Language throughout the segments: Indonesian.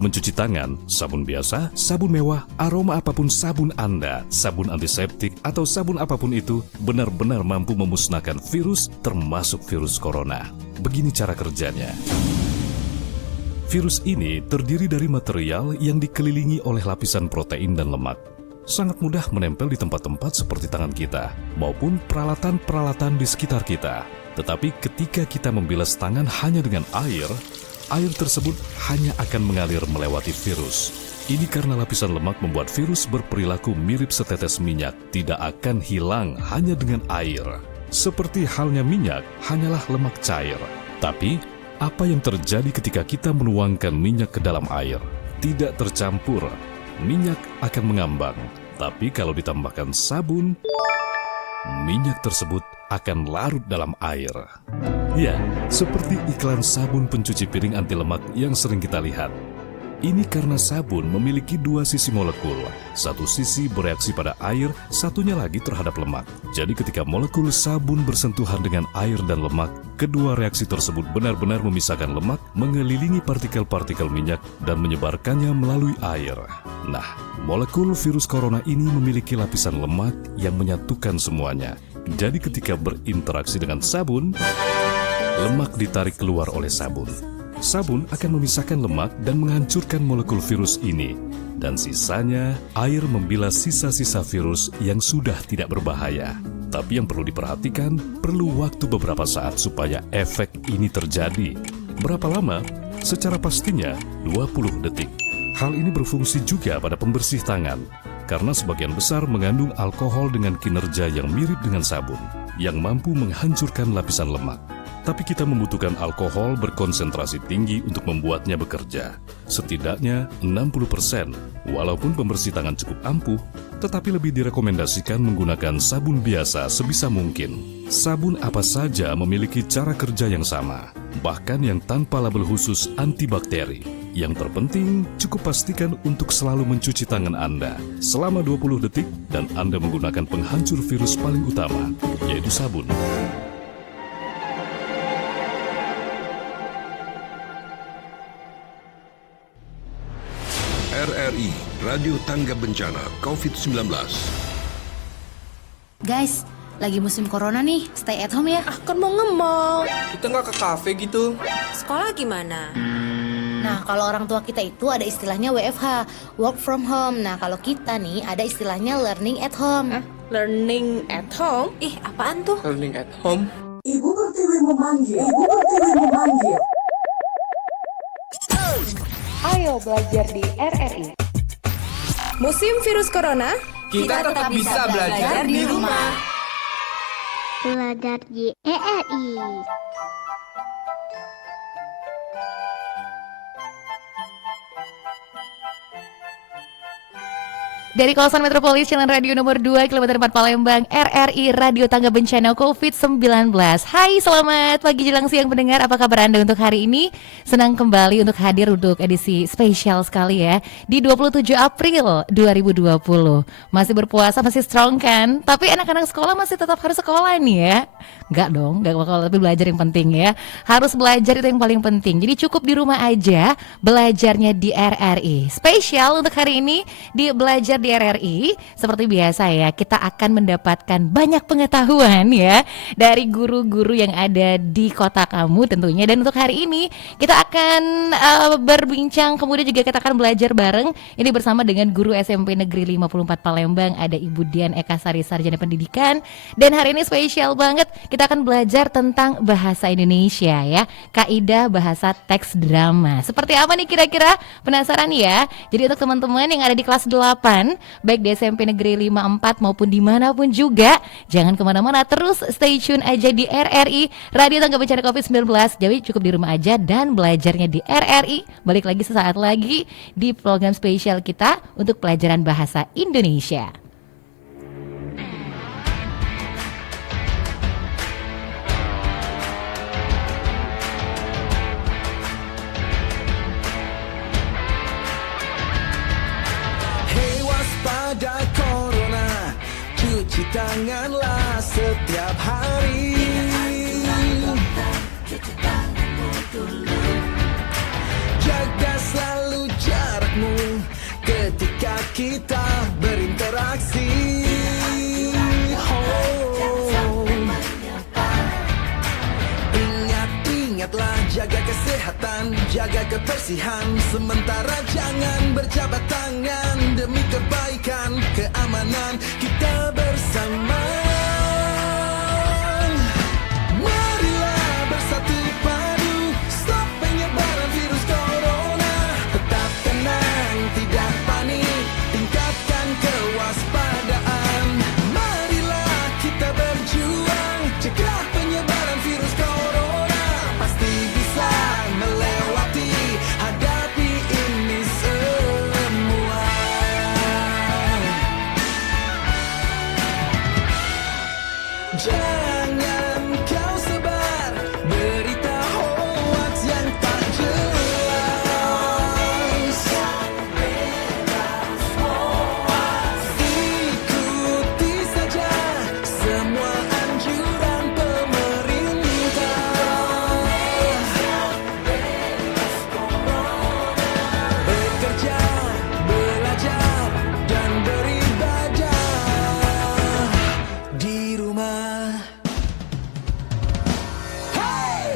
mencuci tangan, sabun biasa, sabun mewah, aroma apapun sabun Anda, sabun antiseptik, atau sabun apapun itu benar-benar mampu memusnahkan virus termasuk virus corona. Begini cara kerjanya. Virus ini terdiri dari material yang dikelilingi oleh lapisan protein dan lemak. Sangat mudah menempel di tempat-tempat seperti tangan kita maupun peralatan-peralatan di sekitar kita. Tetapi ketika kita membilas tangan hanya dengan air tersebut hanya akan mengalir melewati virus. Ini karena lapisan lemak membuat virus berperilaku mirip setetes minyak, tidak akan hilang hanya dengan air. Seperti halnya minyak, hanyalah lemak cair. Tapi, apa yang terjadi ketika kita menuangkan minyak ke dalam air? Tidak tercampur, minyak akan mengambang. Tapi kalau ditambahkan sabun, minyak tersebut akan larut dalam air. Ya, seperti iklan sabun pencuci piring anti lemak yang sering kita lihat. Ini karena sabun memiliki dua sisi molekul. Satu sisi bereaksi pada air, satunya lagi terhadap lemak. Jadi ketika molekul sabun bersentuhan dengan air dan lemak, kedua reaksi tersebut benar-benar memisahkan lemak, mengelilingi partikel-partikel minyak, dan menyebarkannya melalui air. Nah, molekul virus corona ini memiliki lapisan lemak yang menyatukan semuanya. Jadi ketika berinteraksi dengan sabun, lemak ditarik keluar oleh sabun. Sabun akan memisahkan lemak dan menghancurkan molekul virus ini. Dan sisanya, air membilas sisa-sisa virus yang sudah tidak berbahaya. Tapi yang perlu diperhatikan, perlu waktu beberapa saat supaya efek ini terjadi. Berapa lama? Secara pastinya, 20 detik. Hal ini berfungsi juga pada pembersih tangan, karena sebagian besar mengandung alkohol dengan kinerja yang mirip dengan sabun, yang mampu menghancurkan lapisan lemak. Tapi kita membutuhkan alkohol berkonsentrasi tinggi untuk membuatnya bekerja. Setidaknya 60%, walaupun pembersih tangan cukup ampuh, tetapi lebih direkomendasikan menggunakan sabun biasa sebisa mungkin. Sabun apa saja memiliki cara kerja yang sama, bahkan yang tanpa label khusus antibakteri. Yang terpenting, cukup pastikan untuk selalu mencuci tangan Anda selama 20 detik dan Anda menggunakan penghancur virus paling utama, yaitu sabun. RRI, Radio Tangga Bencana COVID-19. Guys, lagi musim corona nih, stay at home ya. Kan mau nge-mall. Kita nggak ke kafe gitu. Sekolah gimana? Nah, kalau orang tua kita itu ada istilahnya WFH, work from home. Nah, kalau kita nih ada istilahnya learning at home. Learning at home? Ih, apaan tuh? Learning at home? Ibu Pertiwi memanggil. Ibu Pertiwi memanggil. Ayo belajar di RRI. Musim virus corona, kita tetap bisa belajar di rumah. Belajar di RRI. Dari kawasan metropolis, Jalan Radio nomor 2, kilometer 4 Palembang, RRI Radio Tangga Bencana COVID-19. Hai, selamat pagi jelang siang pendengar, apa kabar Anda untuk hari ini? Senang kembali untuk hadir untuk edisi spesial sekali ya, di 27 April 2020. Masih berpuasa, masih strong kan? Tapi anak-anak sekolah masih tetap harus sekolah nih ya. Enggak dong, enggak bakal, tapi belajar yang penting ya. Harus belajar itu yang paling penting. Jadi cukup di rumah aja, belajarnya di RRI. Spesial untuk hari ini di Belajar di RRI, seperti biasa ya, kita akan mendapatkan banyak pengetahuan ya dari guru-guru yang ada di kota kamu tentunya. Dan untuk hari ini kita akan berbincang, kemudian juga kita akan belajar bareng ini bersama dengan guru SMP Negeri 54 Palembang, ada Ibu Dian Eka Sari, Sarjana Pendidikan. Dan hari ini spesial banget, kita akan belajar tentang bahasa Indonesia ya, kaidah bahasa teks drama. Seperti apa nih kira-kira? Penasaran ya? Jadi untuk teman-teman yang ada di kelas 8, baik di SMP Negeri 54 maupun dimanapun juga, jangan kemana-mana, terus stay tune aja di RRI Radio Tangga Bencana COVID-19. Jadi cukup di rumah aja dan belajarnya di RRI. Balik lagi sesaat lagi di program spesial kita untuk pelajaran bahasa Indonesia. Pada corona, cuci tanganlah setiap hari. Jaga selalu jaga kita berinteraksi. Ingatlah jaga kesehatan, jaga kebersihan. Sementara jangan berjabat tangan, demi kebaikan, keamanan kita bersama. Marilah bersatu padu, stop penyebaran virus corona. Tetap tenang, tidak panik, tingkatkan kewaspadaan. Marilah kita berjuang, cegah penyebaran virus corona. Pasti bisa melewati, hadapi ini semua. Jangan kau sebar berita hoax yang tak jelas. Ikuti saja semua anjuran pemerintah. Bekerja, belajar, dan beribadah di rumah.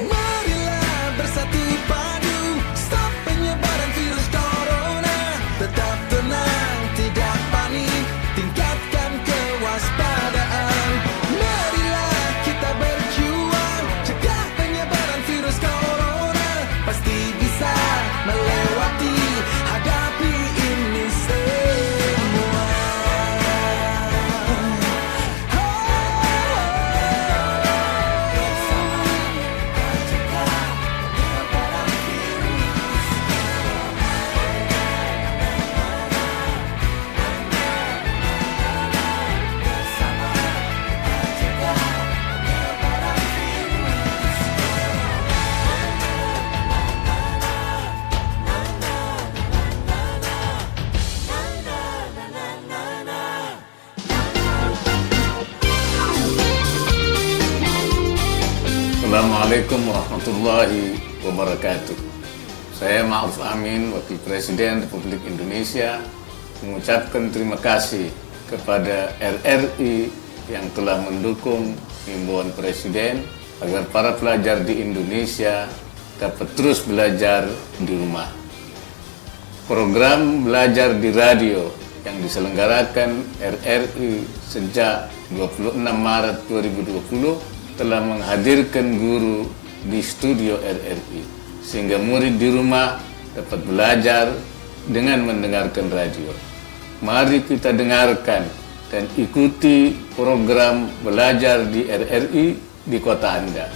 Marilah bersatu padu, stop penyebaran virus corona. Tetap tenang, tidak panik, tingkatkan kewaspadaan. Marilah kita berjuang, cegah penyebaran virus corona. Pasti bisa melewati, hadapi ini semua. Assalamualaikum warahmatullahi wabarakatuh. Saya Ma'ruf Amin, Wakil Presiden Republik Indonesia, mengucapkan terima kasih kepada RRI yang telah mendukung himbauan Presiden agar para pelajar di Indonesia dapat terus belajar di rumah. Program belajar di radio yang diselenggarakan RRI sejak 26 Maret 2020 telah menghadirkan guru di studio RRI, sehingga murid di rumah dapat belajar dengan mendengarkan radio. Mari kita dengarkan dan ikuti program belajar di RRI di kota Anda.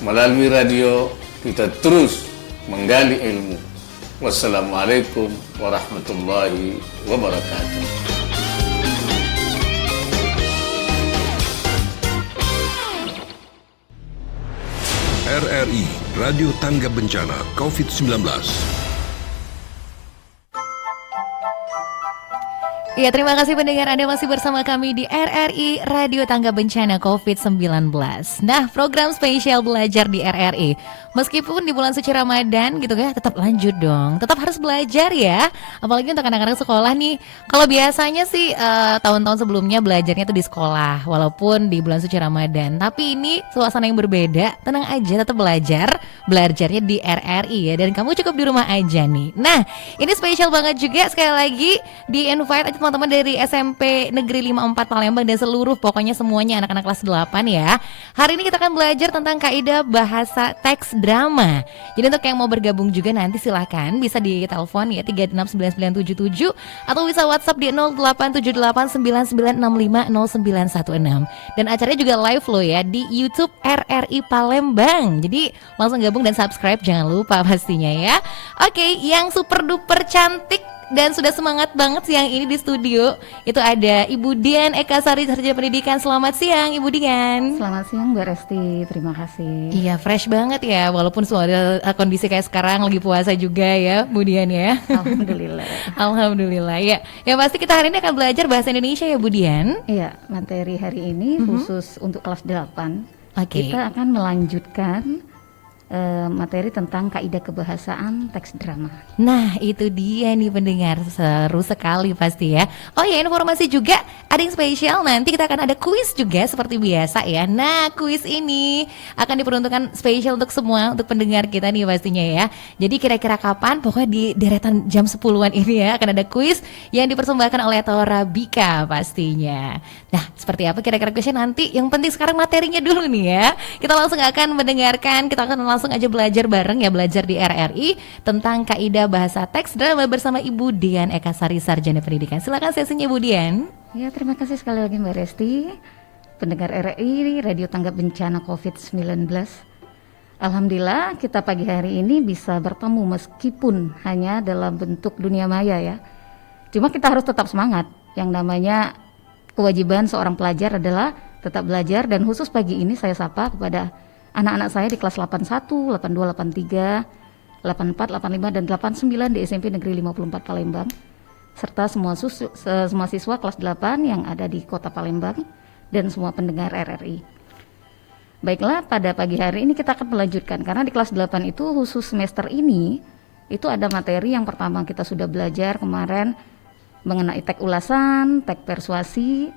Melalui radio, kita terus menggali ilmu. Wassalamualaikum warahmatullahi wabarakatuh. RRI, Radio Tangga Bencana COVID-19. Ya, terima kasih pendengar, Anda masih bersama kami di RRI Radio Tangga Bencana COVID-19. Nah, program spesial belajar di RRI, meskipun di bulan suci Ramadan gitu ya, tetap lanjut dong. Tetap harus belajar ya. Apalagi untuk anak-anak sekolah nih. Kalau biasanya sih tahun-tahun sebelumnya belajarnya tuh di sekolah, walaupun di bulan suci Ramadan. Tapi ini suasana yang berbeda. Tenang aja, tetap belajarnya di RRI ya. Dan kamu cukup di rumah aja nih. Nah, ini spesial banget juga, sekali lagi di invite aja teman-teman dari SMP Negeri 54 Palembang dan seluruh, pokoknya semuanya anak-anak kelas 8 ya. Hari ini kita akan belajar tentang kaidah bahasa teks drama. Jadi untuk yang mau bergabung juga nanti silahkan bisa di telepon ya 369977 atau bisa WhatsApp di 087899650916. Dan acaranya juga live loh ya di YouTube RRI Palembang. Jadi langsung gabung dan subscribe jangan lupa pastinya ya. Oke, yang super duper cantik dan sudah semangat banget siang ini di studio itu ada Ibu Dian Eka Sari, Sarjana Pendidikan. Selamat siang Ibu Dian. Selamat siang Mbak Resti, terima kasih. Iya, fresh banget ya, walaupun sudah kondisi kayak sekarang lagi puasa juga ya Bu Dian ya. Alhamdulillah. Alhamdulillah ya. Yang pasti kita hari ini akan belajar bahasa Indonesia ya Bu Dian. Iya, materi hari ini khusus untuk kelas 8. Oke. Kita akan melanjutkan materi tentang kaidah kebahasaan teks drama. Nah itu dia nih pendengar, seru sekali pasti ya. Oh ya, informasi juga ada yang spesial, nanti kita akan ada kuis juga seperti biasa ya. Nah kuis ini akan diperuntukkan spesial untuk semua, untuk pendengar kita nih pastinya ya. Jadi kira-kira kapan, pokoknya di deretan jam 10-an ini ya, akan ada kuis yang dipersembahkan oleh Torabika pastinya. Nah seperti apa kira-kira kuisnya nanti, yang penting sekarang materinya dulu nih ya. Kita langsung akan mendengarkan, kita akan langsung aja belajar bareng ya, belajar di RRI tentang kaidah bahasa teks drama bersama Ibu Dian Eka Sari, Sarjana Pendidikan. Silakan sesinya Bu Dian. Ya, terima kasih sekali lagi Mbak Resti. Pendengar RRI Radio Tanggap Bencana COVID-19. Alhamdulillah kita pagi hari ini bisa bertemu meskipun hanya dalam bentuk dunia maya ya. Cuma kita harus tetap semangat. Yang namanya kewajiban seorang pelajar adalah tetap belajar, dan khusus pagi ini saya sapa kepada anak-anak saya di kelas 81, 82, 83, 84, 85, dan 89 di SMP Negeri 54 Palembang, serta semua siswa kelas 8 yang ada di Kota Palembang dan semua pendengar RRI. Baiklah, pada pagi hari ini kita akan melanjutkan, karena di kelas 8 itu khusus semester ini itu ada materi yang pertama kita sudah belajar kemarin mengenai teks ulasan, teks persuasi.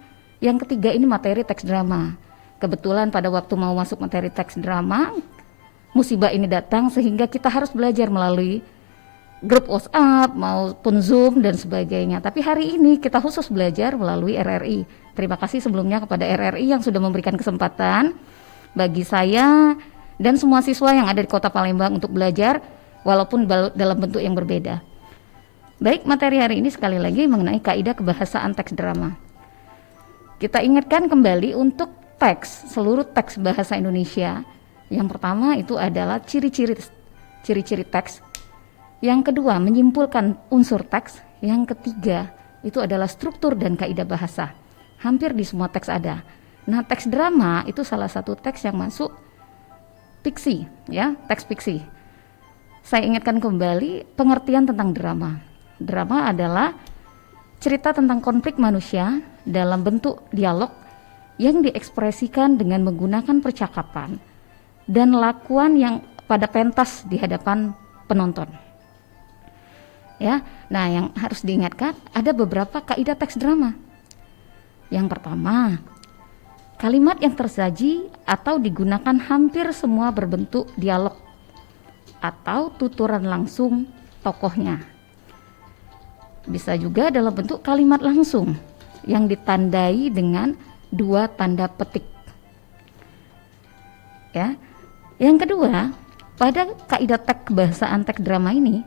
Yang ketiga ini materi teks drama. Kebetulan pada waktu mau masuk materi teks drama, musibah ini datang sehingga kita harus belajar melalui grup WhatsApp maupun Zoom dan sebagainya. Tapi hari ini kita khusus belajar melalui RRI. Terima kasih sebelumnya kepada RRI yang sudah memberikan kesempatan bagi saya dan semua siswa yang ada di Kota Palembang untuk belajar walaupun dalam bentuk yang berbeda. Baik, materi hari ini sekali lagi mengenai kaidah kebahasaan teks drama. Kita ingatkan kembali untuk teks, seluruh teks bahasa Indonesia. Yang pertama itu adalah ciri-ciri teks. Yang kedua, menyimpulkan unsur teks. Yang ketiga, itu adalah struktur dan kaidah bahasa. Hampir di semua teks ada. Nah, teks drama itu salah satu teks yang masuk fiksi, ya, teks fiksi. Saya ingatkan kembali pengertian tentang drama. Drama adalah cerita tentang konflik manusia dalam bentuk dialog yang diekspresikan dengan menggunakan percakapan dan lakuan yang pada pentas di hadapan penonton. Ya, nah yang harus diingatkan ada beberapa kaidah teks drama. Yang pertama, kalimat yang tersaji atau digunakan hampir semua berbentuk dialog atau tuturan langsung tokohnya. Bisa juga dalam bentuk kalimat langsung yang ditandai dengan dua tanda petik. Ya. Yang kedua, pada kaidah teks kebahasaan teks drama ini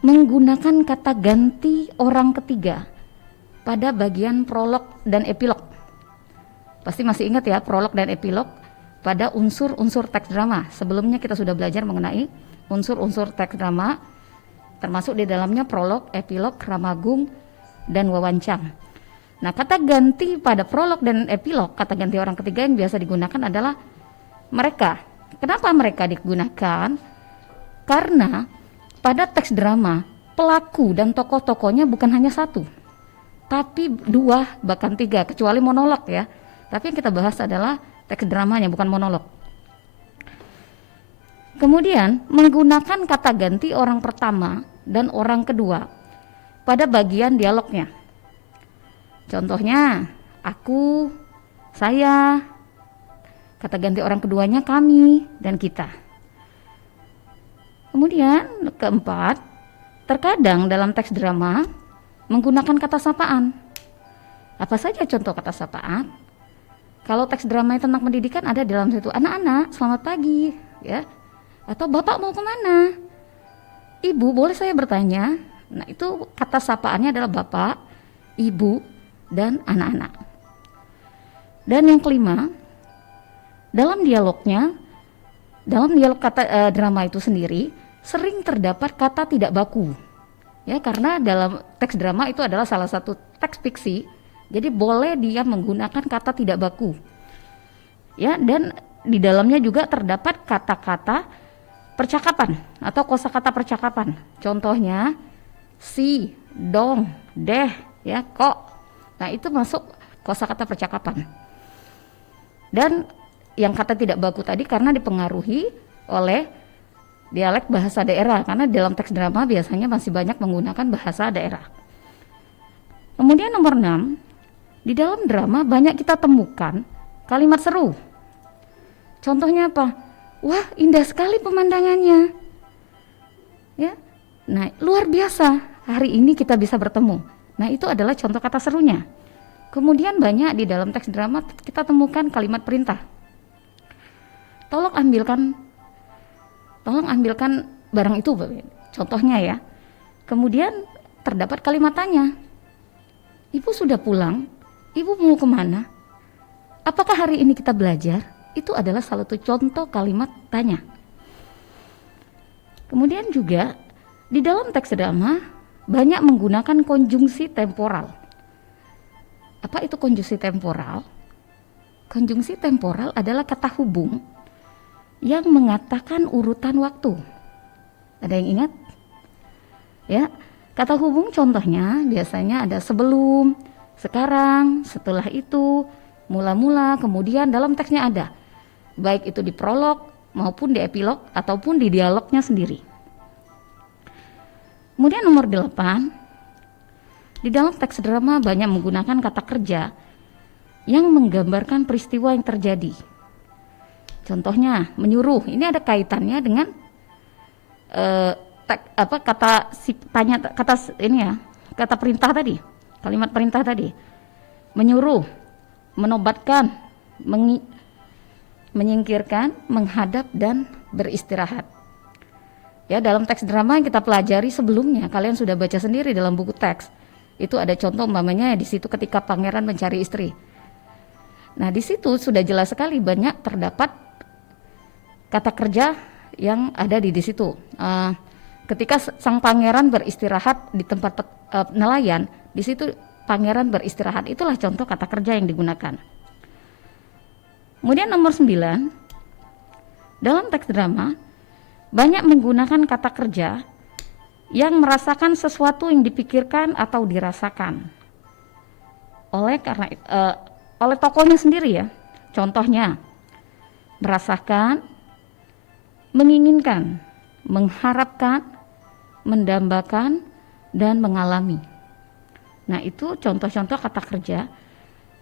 menggunakan kata ganti orang ketiga pada bagian prolog dan epilog. Pasti masih ingat ya, prolog dan epilog pada unsur-unsur teks drama. Sebelumnya kita sudah belajar mengenai unsur-unsur teks drama, termasuk di dalamnya prolog, epilog, ramagung, dan wawancang. Nah, kata ganti pada prolog dan epilog, kata ganti orang ketiga yang biasa digunakan adalah mereka. Kenapa mereka digunakan? Karena pada teks drama, pelaku dan tokoh-tokohnya bukan hanya satu, tapi dua, bahkan tiga, kecuali monolog ya. Tapi yang kita bahas adalah teks dramanya, bukan monolog. Kemudian, menggunakan kata ganti orang pertama dan orang kedua pada bagian dialognya. Contohnya, aku, saya, kata ganti orang keduanya kami dan kita. Kemudian keempat, terkadang dalam teks drama menggunakan kata sapaan. Apa saja contoh kata sapaan? Kalau teks drama tentang pendidikan ada dalam situ, anak-anak selamat pagi, ya. Atau bapak mau kemana? Ibu, boleh saya bertanya? Nah, itu kata sapaannya adalah bapak, ibu, dan anak-anak. Dan yang kelima, dalam dialog kata drama itu sendiri sering terdapat kata tidak baku. Ya, karena dalam teks drama itu adalah salah satu teks fiksi. Jadi boleh dia menggunakan kata tidak baku. Ya, dan di dalamnya juga terdapat kata-kata percakapan atau kosakata percakapan. Contohnya si, dong, deh, ya, kok. Nah, itu masuk kosakata percakapan. Dan yang kata tidak baku tadi karena dipengaruhi oleh dialek bahasa daerah, karena dalam teks drama biasanya masih banyak menggunakan bahasa daerah. Kemudian nomor 6, di dalam drama banyak kita temukan kalimat seru. Contohnya apa? Wah, indah sekali pemandangannya. Ya. Nah, luar biasa. Hari ini kita bisa bertemu. Nah, itu adalah contoh kata serunya. Kemudian banyak di dalam teks drama kita temukan kalimat perintah. Tolong ambilkan barang itu, contohnya ya. Kemudian terdapat kalimat tanya. Ibu sudah pulang? Ibu mau kemana? Apakah hari ini kita belajar? Itu adalah salah satu contoh kalimat tanya. Kemudian juga di dalam teks drama banyak menggunakan konjungsi temporal. Apa itu konjungsi temporal? Konjungsi temporal adalah kata hubung yang mengatakan urutan waktu. Ada yang ingat? Ya, kata hubung contohnya biasanya ada sebelum, sekarang, setelah itu, mula-mula, kemudian dalam teksnya ada. Baik itu di prolog maupun di epilog ataupun di dialognya sendiri. Kemudian nomor 8, di dalam teks drama banyak menggunakan kata kerja yang menggambarkan peristiwa yang terjadi. Contohnya menyuruh, ini ada kaitannya dengan kata perintah tadi, kalimat perintah tadi. Menyuruh, menobatkan, menyingkirkan, menghadap dan beristirahat. Ya, dalam teks drama yang kita pelajari sebelumnya, kalian sudah baca sendiri dalam buku teks. Itu ada contoh umpamanya di situ ketika pangeran mencari istri. Nah, di situ sudah jelas sekali banyak terdapat kata kerja yang ada di situ. Ketika sang pangeran beristirahat di tempat nelayan, di situ pangeran beristirahat, itulah contoh kata kerja yang digunakan. Kemudian nomor 9, dalam teks drama banyak menggunakan kata kerja yang merasakan sesuatu yang dipikirkan atau dirasakan oleh tokohnya sendiri ya. Contohnya merasakan, menginginkan, mengharapkan, mendambakan, dan mengalami. Nah, itu contoh-contoh kata kerja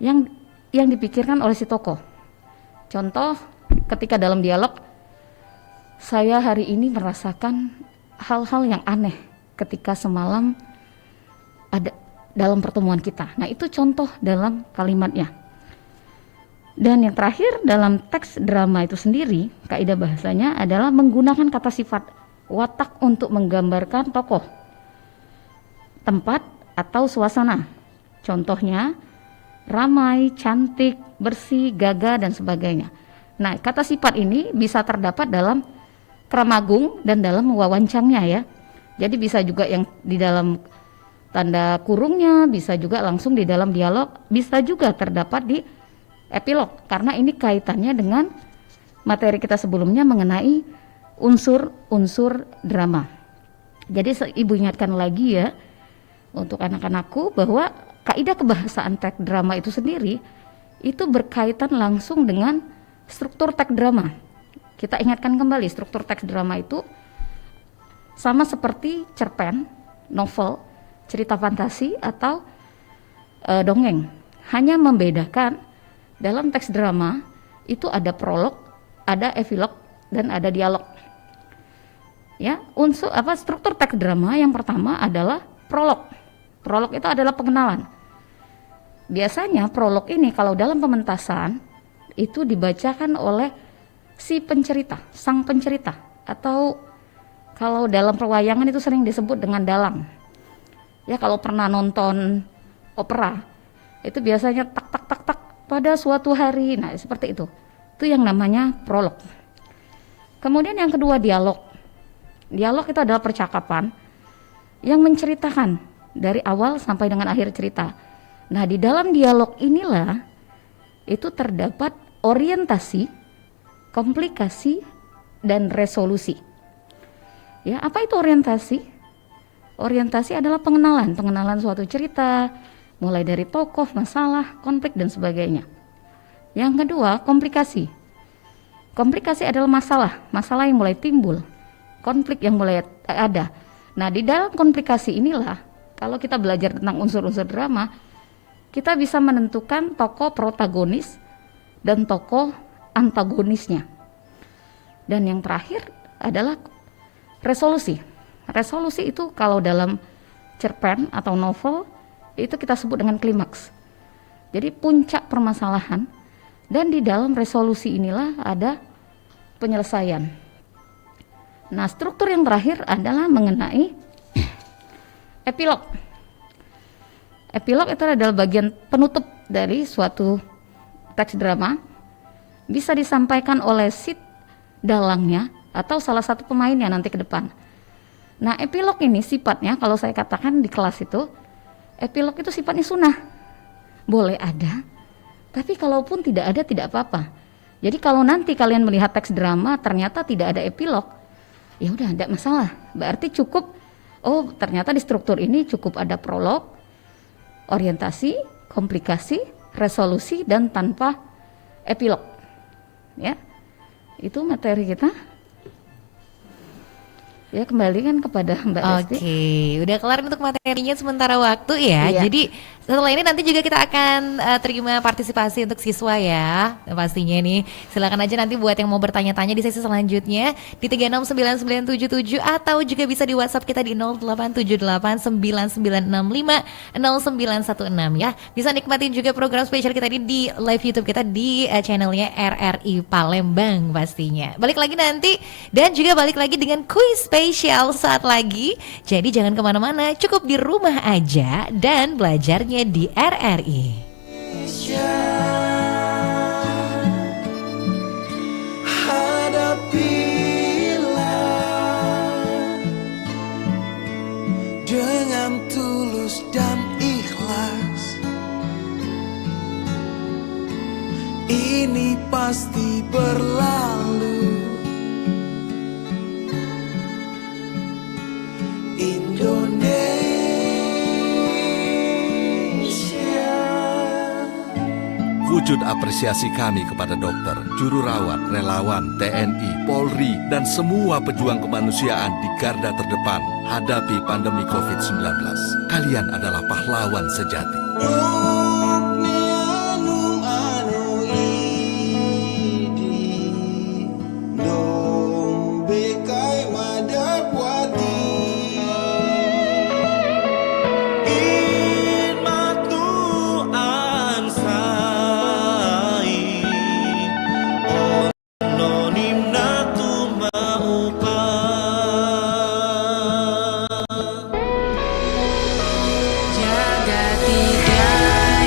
yang dipikirkan oleh si tokoh. Contoh ketika dalam dialog, saya hari ini merasakan hal-hal yang aneh ketika semalam ada dalam pertemuan kita. Nah, itu contoh dalam kalimatnya. Dan yang terakhir dalam teks drama itu sendiri, kaidah bahasanya adalah menggunakan kata sifat watak untuk menggambarkan tokoh, tempat, atau suasana. Contohnya ramai, cantik, bersih, gagah, dan sebagainya. Nah, kata sifat ini bisa terdapat dalam kramagung dan dalam wawancangnya ya. Jadi bisa juga yang di dalam tanda kurungnya, bisa juga langsung di dalam dialog, bisa juga terdapat di epilog, karena ini kaitannya dengan materi kita sebelumnya mengenai unsur-unsur drama. Jadi ibu ingatkan lagi ya untuk anak-anakku bahwa kaidah kebahasaan teks drama itu sendiri itu berkaitan langsung dengan struktur teks drama. Kita ingatkan kembali, struktur teks drama itu sama seperti cerpen, novel, cerita fantasi atau dongeng. Hanya membedakan dalam teks drama itu ada prolog, ada epilog, dan ada dialog. Ya, struktur teks drama yang pertama adalah prolog. Prolog itu adalah pengenalan. Biasanya prolog ini kalau dalam pementasan itu dibacakan oleh si pencerita, sang pencerita, atau kalau dalam perwayangan itu sering disebut dengan dalang. Ya, kalau pernah nonton opera itu biasanya tak tak tak tak pada suatu hari. Nah, seperti itu. Itu yang namanya prolog. Kemudian yang kedua dialog. Dialog itu adalah percakapan yang menceritakan dari awal sampai dengan akhir cerita. Nah, di dalam dialog inilah itu terdapat orientasi, komplikasi, dan resolusi. Ya, apa itu orientasi? Orientasi adalah pengenalan suatu cerita, mulai dari tokoh, masalah, konflik, dan sebagainya. Yang kedua, komplikasi. Komplikasi adalah masalah yang mulai timbul. konflik yang mulai ada. Nah, di dalam komplikasi inilah kalau kita belajar tentang unsur-unsur drama, kita bisa menentukan tokoh protagonis dan tokoh antagonisnya. Dan yang terakhir adalah resolusi. Resolusi itu kalau dalam cerpen atau novel itu kita sebut dengan klimaks. Jadi puncak permasalahan, dan di dalam resolusi inilah ada penyelesaian. Nah, struktur yang terakhir adalah mengenai epilog. Epilog itu adalah bagian penutup dari suatu teks drama, bisa disampaikan oleh si dalangnya atau salah satu pemainnya nanti ke depan. Nah, epilog ini sifatnya, kalau saya katakan di kelas itu, epilog itu sifatnya sunnah. Boleh ada, tapi kalaupun tidak ada tidak apa-apa. Jadi kalau nanti kalian melihat teks drama ternyata tidak ada epilog, ya udah tidak masalah. Berarti cukup, oh ternyata di struktur ini cukup ada prolog, orientasi, komplikasi, resolusi, dan tanpa epilog. Ya, itu materi kita. Ya, kembalikan kepada Mbak Desti. Oke, udah kelar untuk materinya sementara waktu ya. Iya. Jadi setelah ini nanti juga kita akan terima partisipasi untuk siswa ya. Pastinya nih, silakan aja nanti buat yang mau bertanya-tanya di sesi selanjutnya di 369977 atau juga bisa di WhatsApp kita di 087899650916 ya. Bisa nikmatin juga program spesial kita ini di live YouTube kita di channelnya RRI Palembang pastinya. Balik lagi nanti dan juga balik lagi dengan kuis spesial saat lagi. Jadi jangan kemana-mana, cukup di rumah aja dan belajarnya di RRI. Hadapilah dengan tulus dan ikhlas. Ini pasti berlalu. Wujud apresiasi kami kepada dokter, juru rawat, relawan, TNI, Polri, dan semua pejuang kemanusiaan di garda terdepan hadapi pandemi COVID-19. Kalian adalah pahlawan sejati. Jaga tidak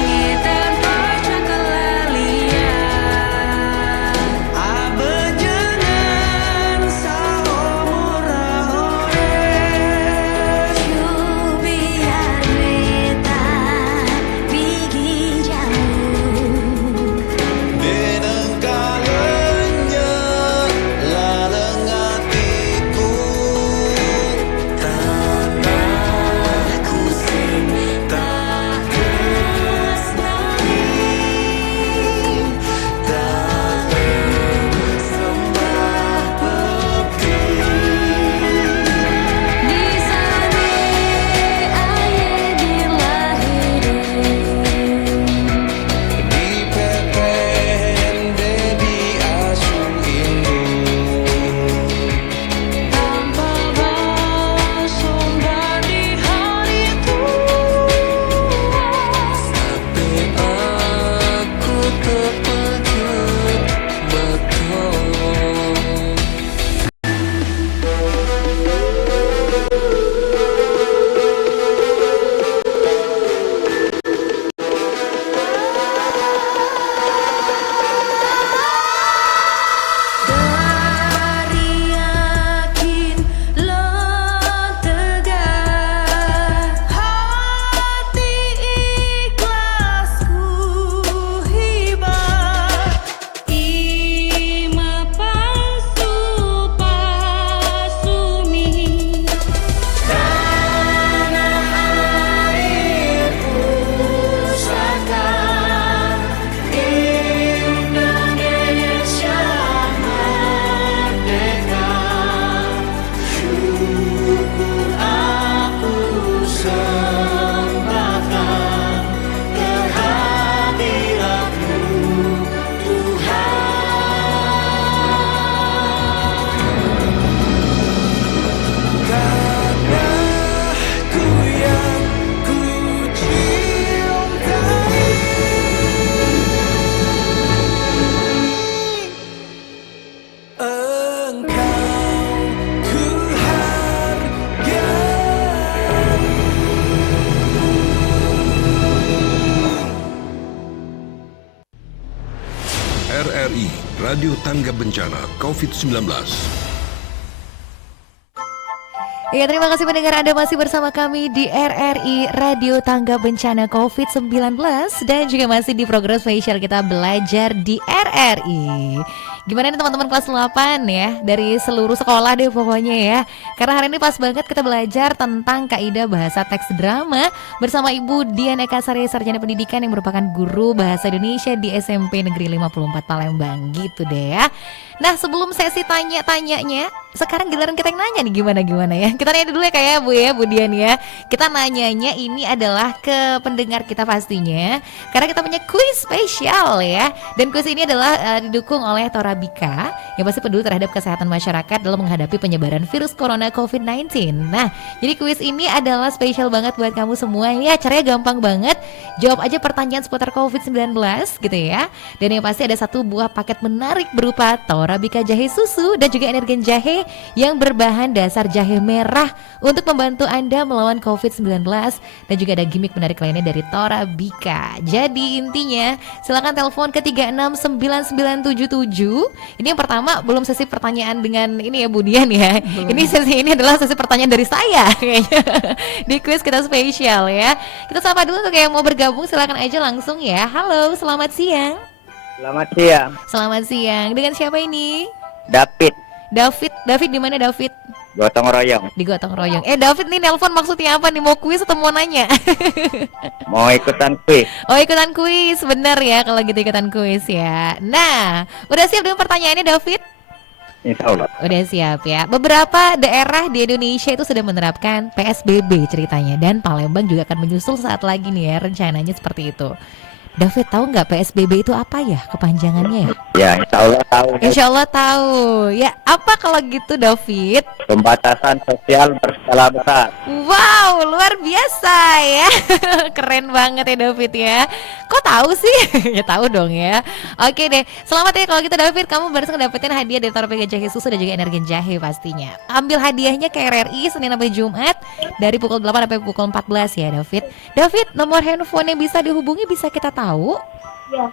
Radio Tangga Bencana COVID-19. Ya, terima kasih pendengar, Anda masih bersama kami di RRI Radio Tangga Bencana COVID-19 dan juga masih di program spesial kita belajar di RRI. Gimana nih teman-teman kelas 8 ya, dari seluruh sekolah deh pokoknya ya. Karena hari ini pas banget kita belajar tentang kaidah bahasa teks drama bersama Ibu Dian Eka Sari, Sarjana Pendidikan yang merupakan guru bahasa Indonesia di SMP Negeri 54 Palembang gitu deh ya. Nah, sebelum sesi tanya-tanyanya, sekarang giliran kita yang nanya nih gimana ya. Kita nanya dulu ya kayak Bu Dian ya. Kita nanyanya ini adalah ke pendengar kita pastinya, karena kita punya kuis spesial ya. Dan kuis ini adalah didukung oleh Torabika yang pasti peduli terhadap kesehatan masyarakat dalam menghadapi penyebaran virus corona COVID-19. Nah, jadi kuis ini adalah spesial banget buat kamu semua ya. Caranya gampang banget. Jawab aja pertanyaan seputar COVID-19 gitu ya. Dan yang pasti ada satu buah paket menarik berupa Torabika jahe susu dan juga energen jahe yang berbahan dasar jahe merah untuk membantu Anda melawan COVID-19, dan juga ada gimmick menarik lainnya dari Torabika. Jadi intinya silakan telepon ke 369977. Ini yang pertama, belum sesi pertanyaan dengan ini ya Bu Dian ya. Belum. Ini adalah sesi pertanyaan dari saya kayaknya di kuis kita spesial ya. Kita sapa dulu untuk yang mau bergabung, silakan aja langsung ya. Halo, selamat siang. Selamat siang. Selamat siang. Dengan siapa ini? David di mana David? Gotong royong. Di gotong royong. David nih nelpon maksudnya apa nih? Mau kuis atau mau nanya? Mau ikutan kuis. Oh, ikutan kuis, bener ya kalau gitu, ikutan kuis ya. Nah, udah siap dengan pertanyaannya David? Insya Allah. Udah siap ya. Beberapa daerah di Indonesia itu sudah menerapkan PSBB ceritanya, dan Palembang juga akan menyusul saat lagi nih ya, rencananya seperti itu. David, tahu nggak PSBB itu apa ya kepanjangannya ya? Ya, insya Allah tahu. Insya Allah tahu. Ya, apa kalau gitu David? Pembatasan sosial berskala besar. Wow, luar biasa ya. Keren banget ya David ya. Kok tahu sih? Ya tahu dong ya. Oke deh, selamat ya kalau gitu David. Kamu baru ngedapetin hadiah dari Torabika jahe susu dan juga energen jahe pastinya. Ambil hadiahnya ke RRI Senin sampai Jumat dari pukul 8 sampai pukul 14 ya David. David, nomor handphone yang bisa dihubungi bisa kita tahu? Ya.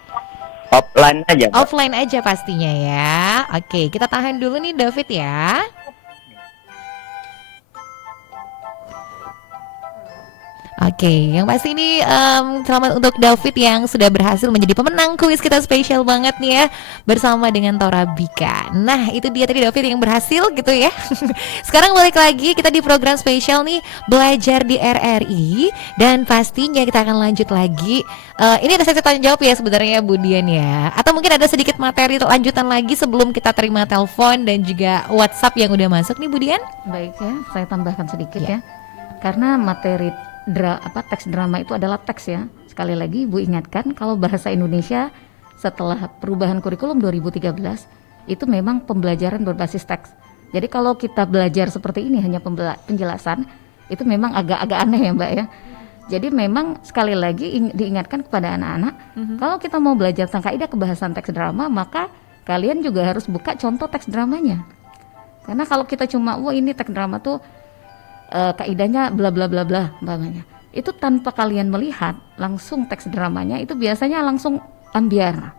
Offline aja. Offline aja pastinya ya. Oke, kita tahan dulu nih David ya. Oke, yang pasti ini selamat untuk David yang sudah berhasil menjadi pemenang kuis kita spesial banget nih ya, bersama dengan Torabika. Nah, itu dia tadi David yang berhasil gitu ya. Sekarang balik lagi kita di program spesial nih, belajar di RRI, dan pastinya kita akan lanjut lagi. Ini ada sesi tanya jawab ya sebenarnya Bu Dian ya. Atau mungkin ada sedikit materi lanjutan lagi sebelum kita terima telepon dan juga WhatsApp yang udah masuk nih Bu Dian? Baik ya, saya tambahkan sedikit ya. Karena materi teks drama itu adalah teks ya. Sekali lagi Ibu ingatkan, kalau bahasa Indonesia setelah perubahan kurikulum 2013 itu memang pembelajaran berbasis teks. Jadi kalau kita belajar seperti ini hanya penjelasan, itu memang agak aneh ya Mbak ya. Jadi memang sekali lagi diingatkan kepada anak-anak, kalau kita mau belajar tentang kaidah kebahasan teks drama, maka kalian juga harus buka contoh teks dramanya. Karena kalau kita cuma ini teks drama tuh kaidahnya bla bla bla bla umpamanya, itu tanpa kalian melihat langsung teks dramanya, itu biasanya langsung ambiar,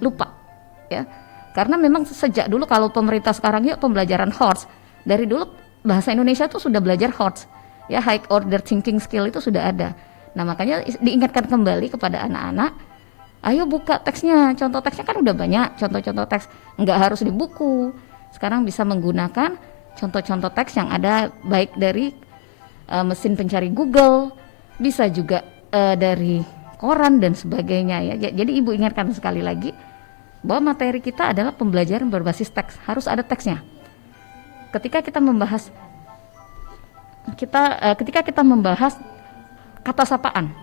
lupa ya. Karena memang sejak dulu, kalau pemerintah sekarang ya pembelajaran HORS, dari dulu bahasa Indonesia tuh sudah belajar HORS ya, high order thinking skill itu sudah ada. Nah, makanya diingatkan kembali kepada anak-anak, ayo buka teksnya, contoh teksnya kan udah banyak, contoh-contoh teks, nggak harus di buku, sekarang bisa menggunakan contoh-contoh teks yang ada, baik dari mesin pencari Google, bisa juga dari koran dan sebagainya ya. Jadi Ibu ingatkan sekali lagi bahwa materi kita adalah pembelajaran berbasis teks, harus ada teksnya. Ketika kita membahas kata sapaan,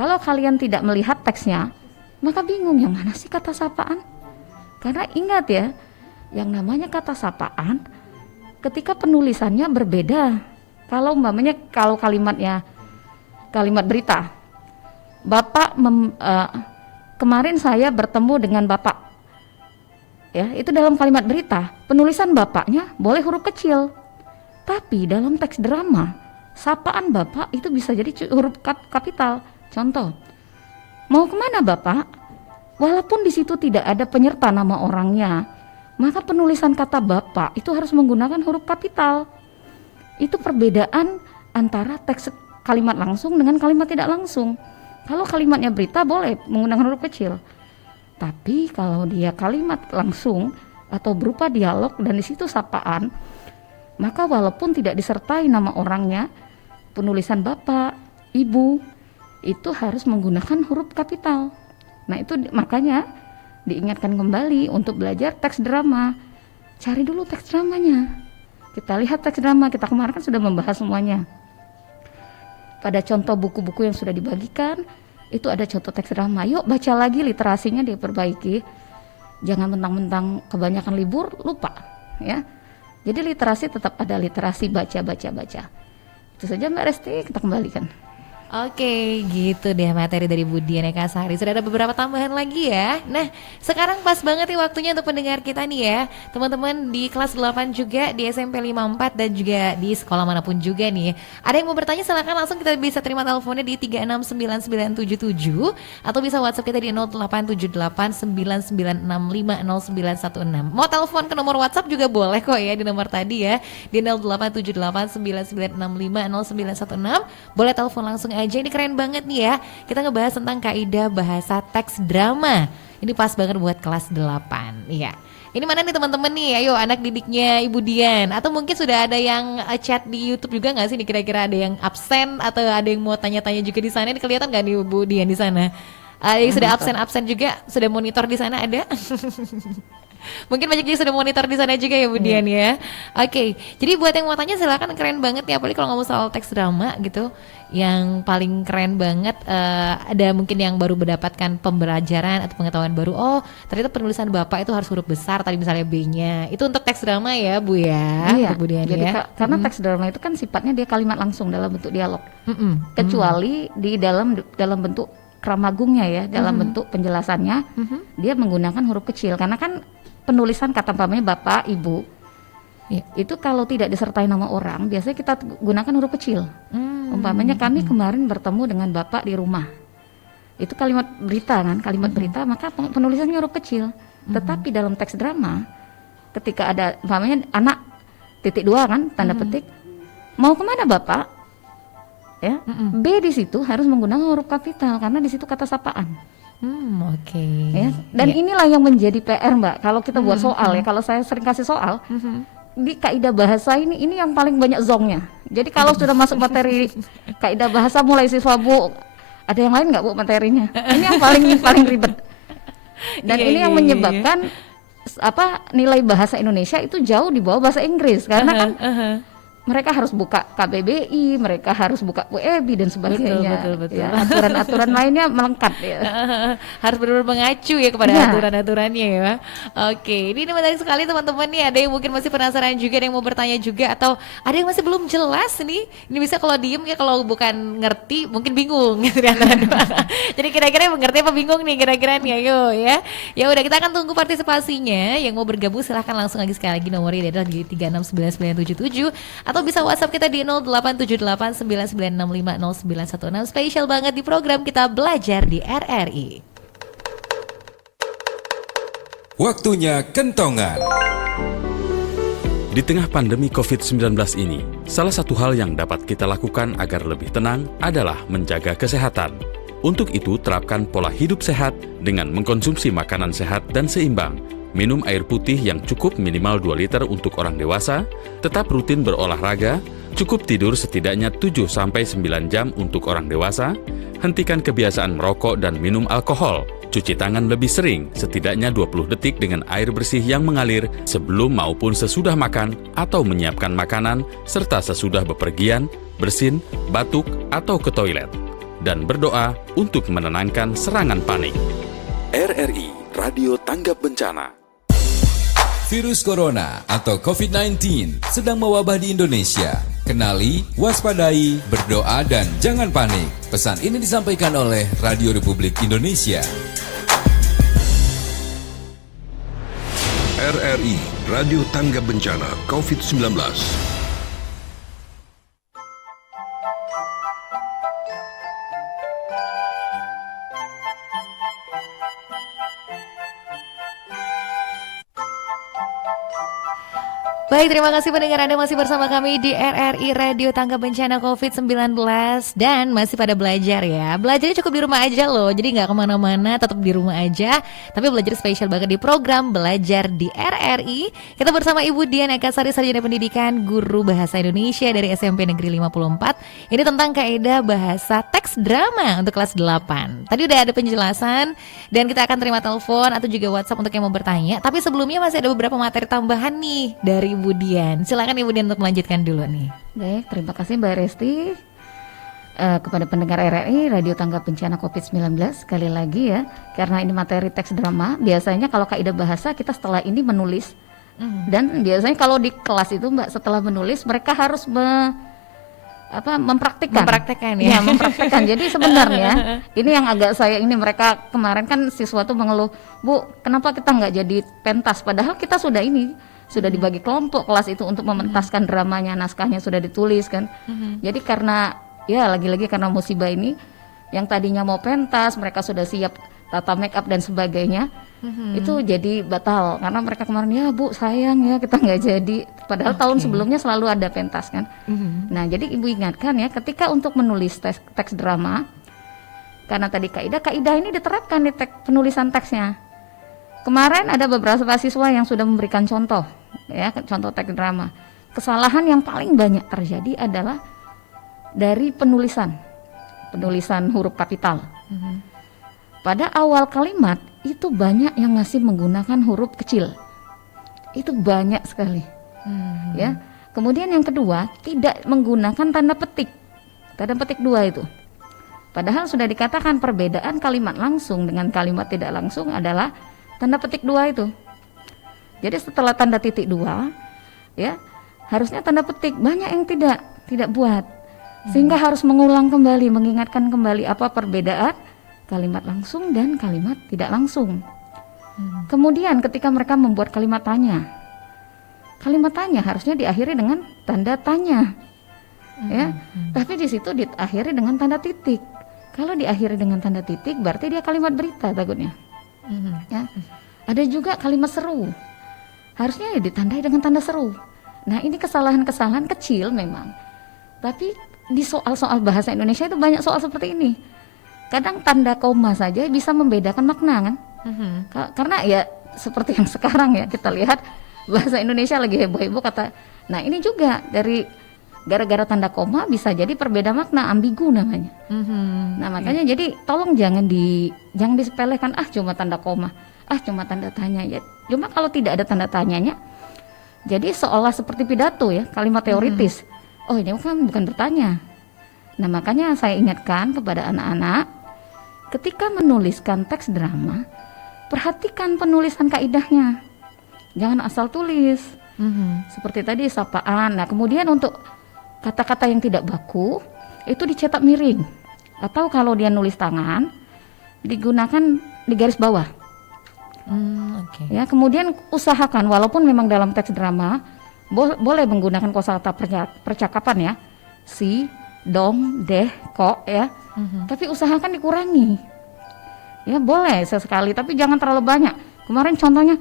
kalau kalian tidak melihat teksnya, maka bingung yang mana sih kata sapaan. Karena ingat ya, yang namanya kata sapaan ketika penulisannya berbeda. Kalau umpamanya kalau kalimatnya kalimat berita, Bapak kemarin saya bertemu dengan Bapak, ya itu dalam kalimat berita, penulisan Bapaknya boleh huruf kecil. Tapi dalam teks drama, sapaan Bapak itu bisa jadi huruf kapital. Contoh, mau kemana Bapak? walaupun di situ tidak ada penyerta nama orangnya, maka penulisan kata Bapak itu harus menggunakan huruf kapital. Itu perbedaan antara teks kalimat langsung dengan kalimat tidak langsung. Kalau kalimatnya berita boleh menggunakan huruf kecil. Tapi kalau dia kalimat langsung atau berupa dialog dan di situ sapaan, maka walaupun tidak disertai nama orangnya, penulisan Bapak, Ibu itu harus menggunakan huruf kapital. Nah, itu makanya diingatkan kembali untuk belajar teks drama. Cari dulu teks dramanya. Kita lihat teks drama, kita kemarin kan sudah membahas semuanya. Pada contoh buku-buku yang sudah dibagikan, itu ada contoh teks drama. Yuk baca lagi, literasinya diperbaiki. Jangan mentang-mentang kebanyakan libur, lupa. Ya. Jadi literasi tetap ada, literasi baca. Itu saja Mbak Resti, kita kembalikan. Oke, gitu deh materi dari Bu Dian Eka Sari. Sudah ada beberapa tambahan lagi ya. Nah, sekarang pas banget nih waktunya untuk pendengar kita nih ya. Teman-teman di kelas 8 juga, di SMP 54 dan juga di sekolah manapun juga nih. Ada yang mau bertanya silakan langsung kita bisa terima teleponnya di 3699977 atau bisa WhatsApp kita di 087899650916. Mau telepon ke nomor WhatsApp juga boleh kok ya di nomor tadi ya. Di 087899650916. Boleh telepon langsung aja. Ini keren banget nih ya. Kita ngebahas tentang kaidah bahasa teks drama. Ini pas banget buat kelas 8. Iya. Ini mana nih teman-teman nih? Ayo anak didiknya Ibu Dian. Atau mungkin sudah ada yang chat di YouTube juga nggak sih? Nih kira-kira ada yang absen atau ada yang mau tanya-tanya juga di sana? Ini kelihatan nggak nih Ibu Dian di sana? Yang sudah absen juga, sudah monitor di sana ada? Mungkin banyak juga sudah monitor di sana juga ya Bu Dian ya. Oke, jadi buat yang mau tanya silakan, keren banget ya, apalagi kalau ngomong soal teks drama gitu. Yang paling keren banget ada mungkin yang baru mendapatkan pembelajaran atau pengetahuan baru. Oh, ternyata penulisan Bapak itu harus huruf besar tadi misalnya B-nya. Itu untuk teks drama ya Bu ya. Iya, Bu Dian jadi ya. Karena teks drama itu kan sifatnya dia kalimat langsung dalam bentuk dialog. Kecuali di dalam bentuk kramagungnya ya, dalam bentuk penjelasannya dia menggunakan huruf kecil karena kan penulisan kata umpamanya Bapak, Ibu itu kalau tidak disertai nama orang biasanya kita gunakan huruf kecil. Umpamanya kami kemarin bertemu dengan Bapak di rumah, itu kalimat berita kan, kalimat berita, maka penulisannya huruf kecil. Tetapi dalam teks drama ketika ada umpamanya anak titik 2 kan, tanda petik, mau kemana Bapak? Ya, B di situ harus menggunakan huruf kapital karena di situ kata sapaan. Oke. Ya, dan inilah yang menjadi PR Mbak. Kalau kita buat soal ya, kalau saya sering kasih soal di kaidah bahasa ini yang paling banyak zongnya. Jadi kalau sudah masuk materi kaidah bahasa mulai siswa Bu, ada yang lain nggak Bu materinya? Ini yang paling ribet. Dan ini yang menyebabkan nilai bahasa Indonesia itu jauh di bawah bahasa Inggris karena kan mereka harus buka KBBI, mereka harus buka WEB dan sebagainya. Betul. Ya, aturan-aturan lainnya melengkap ya. Harus benar-benar mengacu ya kepada aturan-aturannya ya. Oke, ini menarik sekali teman-teman nih. Ada yang mungkin masih penasaran juga, ada yang mau bertanya juga, atau ada yang masih belum jelas nih. Ini bisa kalau diem ya, kalau bukan ngerti mungkin bingung gitu antara dua. Jadi kira-kira yang mengerti apa bingung nih kira-kira nih, ayo ya. Ya udah, kita akan tunggu partisipasinya. Yang mau bergabung silahkan langsung lagi sekali lagi nomornya adalah di 3699977 atau bisa WhatsApp kita di 087899650916. Spesial banget di program kita belajar di RRI. Waktunya kentongan. Di tengah pandemi COVID-19 ini, salah satu hal yang dapat kita lakukan agar lebih tenang adalah menjaga kesehatan. Untuk itu, terapkan pola hidup sehat dengan mengkonsumsi makanan sehat dan seimbang. Minum air putih yang cukup minimal 2 liter untuk orang dewasa, tetap rutin berolahraga, cukup tidur setidaknya 7-9 jam untuk orang dewasa, hentikan kebiasaan merokok dan minum alkohol, cuci tangan lebih sering, setidaknya 20 detik dengan air bersih yang mengalir sebelum maupun sesudah makan atau menyiapkan makanan, serta sesudah bepergian, bersin, batuk, atau ke toilet. Dan berdoa untuk menenangkan serangan panik. RRI, Radio Tanggap Bencana. Virus Corona atau COVID-19 sedang mewabah di Indonesia. Kenali, waspadai, berdoa, dan jangan panik. Pesan ini disampaikan oleh Radio Republik Indonesia. RRI, Radio Tanggap Bencana COVID-19. Baik, terima kasih pendengar, Anda masih bersama kami di RRI Radio Tangga Bencana COVID-19 dan masih pada belajar ya. Belajarnya cukup di rumah aja loh, jadi nggak kemana-mana, tetap di rumah aja. Tapi belajar spesial banget di program Belajar di RRI. Kita bersama Ibu Dian Ekasari, Sarjana Pendidikan, Guru Bahasa Indonesia dari SMP Negeri 54. Ini tentang kaidah bahasa teks drama untuk kelas 8. Tadi udah ada penjelasan dan kita akan terima telepon atau juga WhatsApp untuk yang mau bertanya. Tapi sebelumnya masih ada beberapa materi tambahan nih dari Ibu Dian. Silakan Ibu Dian untuk melanjutkan dulu nih. Baik, terima kasih Mbak Resti. Kepada pendengar RRI Radio Tangga Bencana COVID-19, sekali lagi ya, karena ini materi teks drama, biasanya kalau kaidah bahasa kita setelah ini menulis. Dan biasanya kalau di kelas itu Mbak, setelah menulis mereka harus mempraktikkan ya. Mempraktikkan. Jadi sebenarnya ini yang agak ini mereka kemarin kan siswa tuh mengeluh, Bu, kenapa kita nggak jadi pentas? Padahal kita sudah dibagi kelompok kelas itu untuk mementaskan dramanya, naskahnya sudah ditulis kan. Jadi karena ya lagi-lagi karena musibah ini, yang tadinya mau pentas mereka sudah siap tata make up dan sebagainya, itu jadi batal karena mereka kemarin, ya Bu sayang ya kita nggak jadi. Padahal tahun sebelumnya selalu ada pentas kan. Nah jadi Ibu ingatkan ya, ketika untuk menulis teks drama, karena tadi kaidah ini diterapkan di penulisan teksnya. Kemarin ada beberapa siswa yang sudah memberikan contoh teks drama. Kesalahan yang paling banyak terjadi adalah dari penulisan huruf kapital. Pada awal kalimat itu banyak yang masih menggunakan huruf kecil. Itu banyak sekali. Ya. Kemudian yang kedua, tidak menggunakan tanda petik. Tanda petik 2 itu. Padahal sudah dikatakan perbedaan kalimat langsung dengan kalimat tidak langsung adalah tanda petik 2 itu. Jadi setelah tanda titik 2 ya, harusnya tanda petik, banyak yang tidak buat. Sehingga harus mengulang kembali, mengingatkan kembali apa perbedaan kalimat langsung dan kalimat tidak langsung. Kemudian ketika mereka membuat kalimat tanya harusnya diakhiri dengan tanda tanya. Ya. Tapi di situ diakhiri dengan tanda titik. Kalau diakhiri dengan tanda titik berarti dia kalimat berita takutnya. Ya. Ada juga kalimat seru, harusnya ya ditandai dengan tanda seru. Nah ini kesalahan-kesalahan kecil memang, tapi di soal-soal bahasa Indonesia itu banyak soal seperti ini. Kadang tanda koma saja bisa membedakan makna kan. Karena ya seperti yang sekarang ya kita lihat bahasa Indonesia lagi heboh-heboh kata. Nah ini juga dari gara-gara tanda koma bisa jadi perbeda makna, ambigu namanya. Nah makanya jadi tolong jangan disepelekan, cuma tanda koma, cuma tanda tanya ya. Cuma kalau tidak ada tanda tanyanya, jadi seolah seperti pidato ya, kalimat teoritis. Oh ini kan bukan bertanya. Nah makanya saya ingatkan kepada anak-anak, ketika menuliskan teks drama, perhatikan penulisan kaidahnya, jangan asal tulis. Seperti tadi sapaan. Nah kemudian untuk kata-kata yang tidak baku itu dicetak miring, atau kalau dia nulis tangan digunakan di garis bawah. Ya kemudian usahakan walaupun memang dalam teks drama boleh menggunakan kosakata percakapan ya, si, dong, deh, kok ya. Tapi usahakan dikurangi. Ya boleh sesekali tapi jangan terlalu banyak. Kemarin contohnya,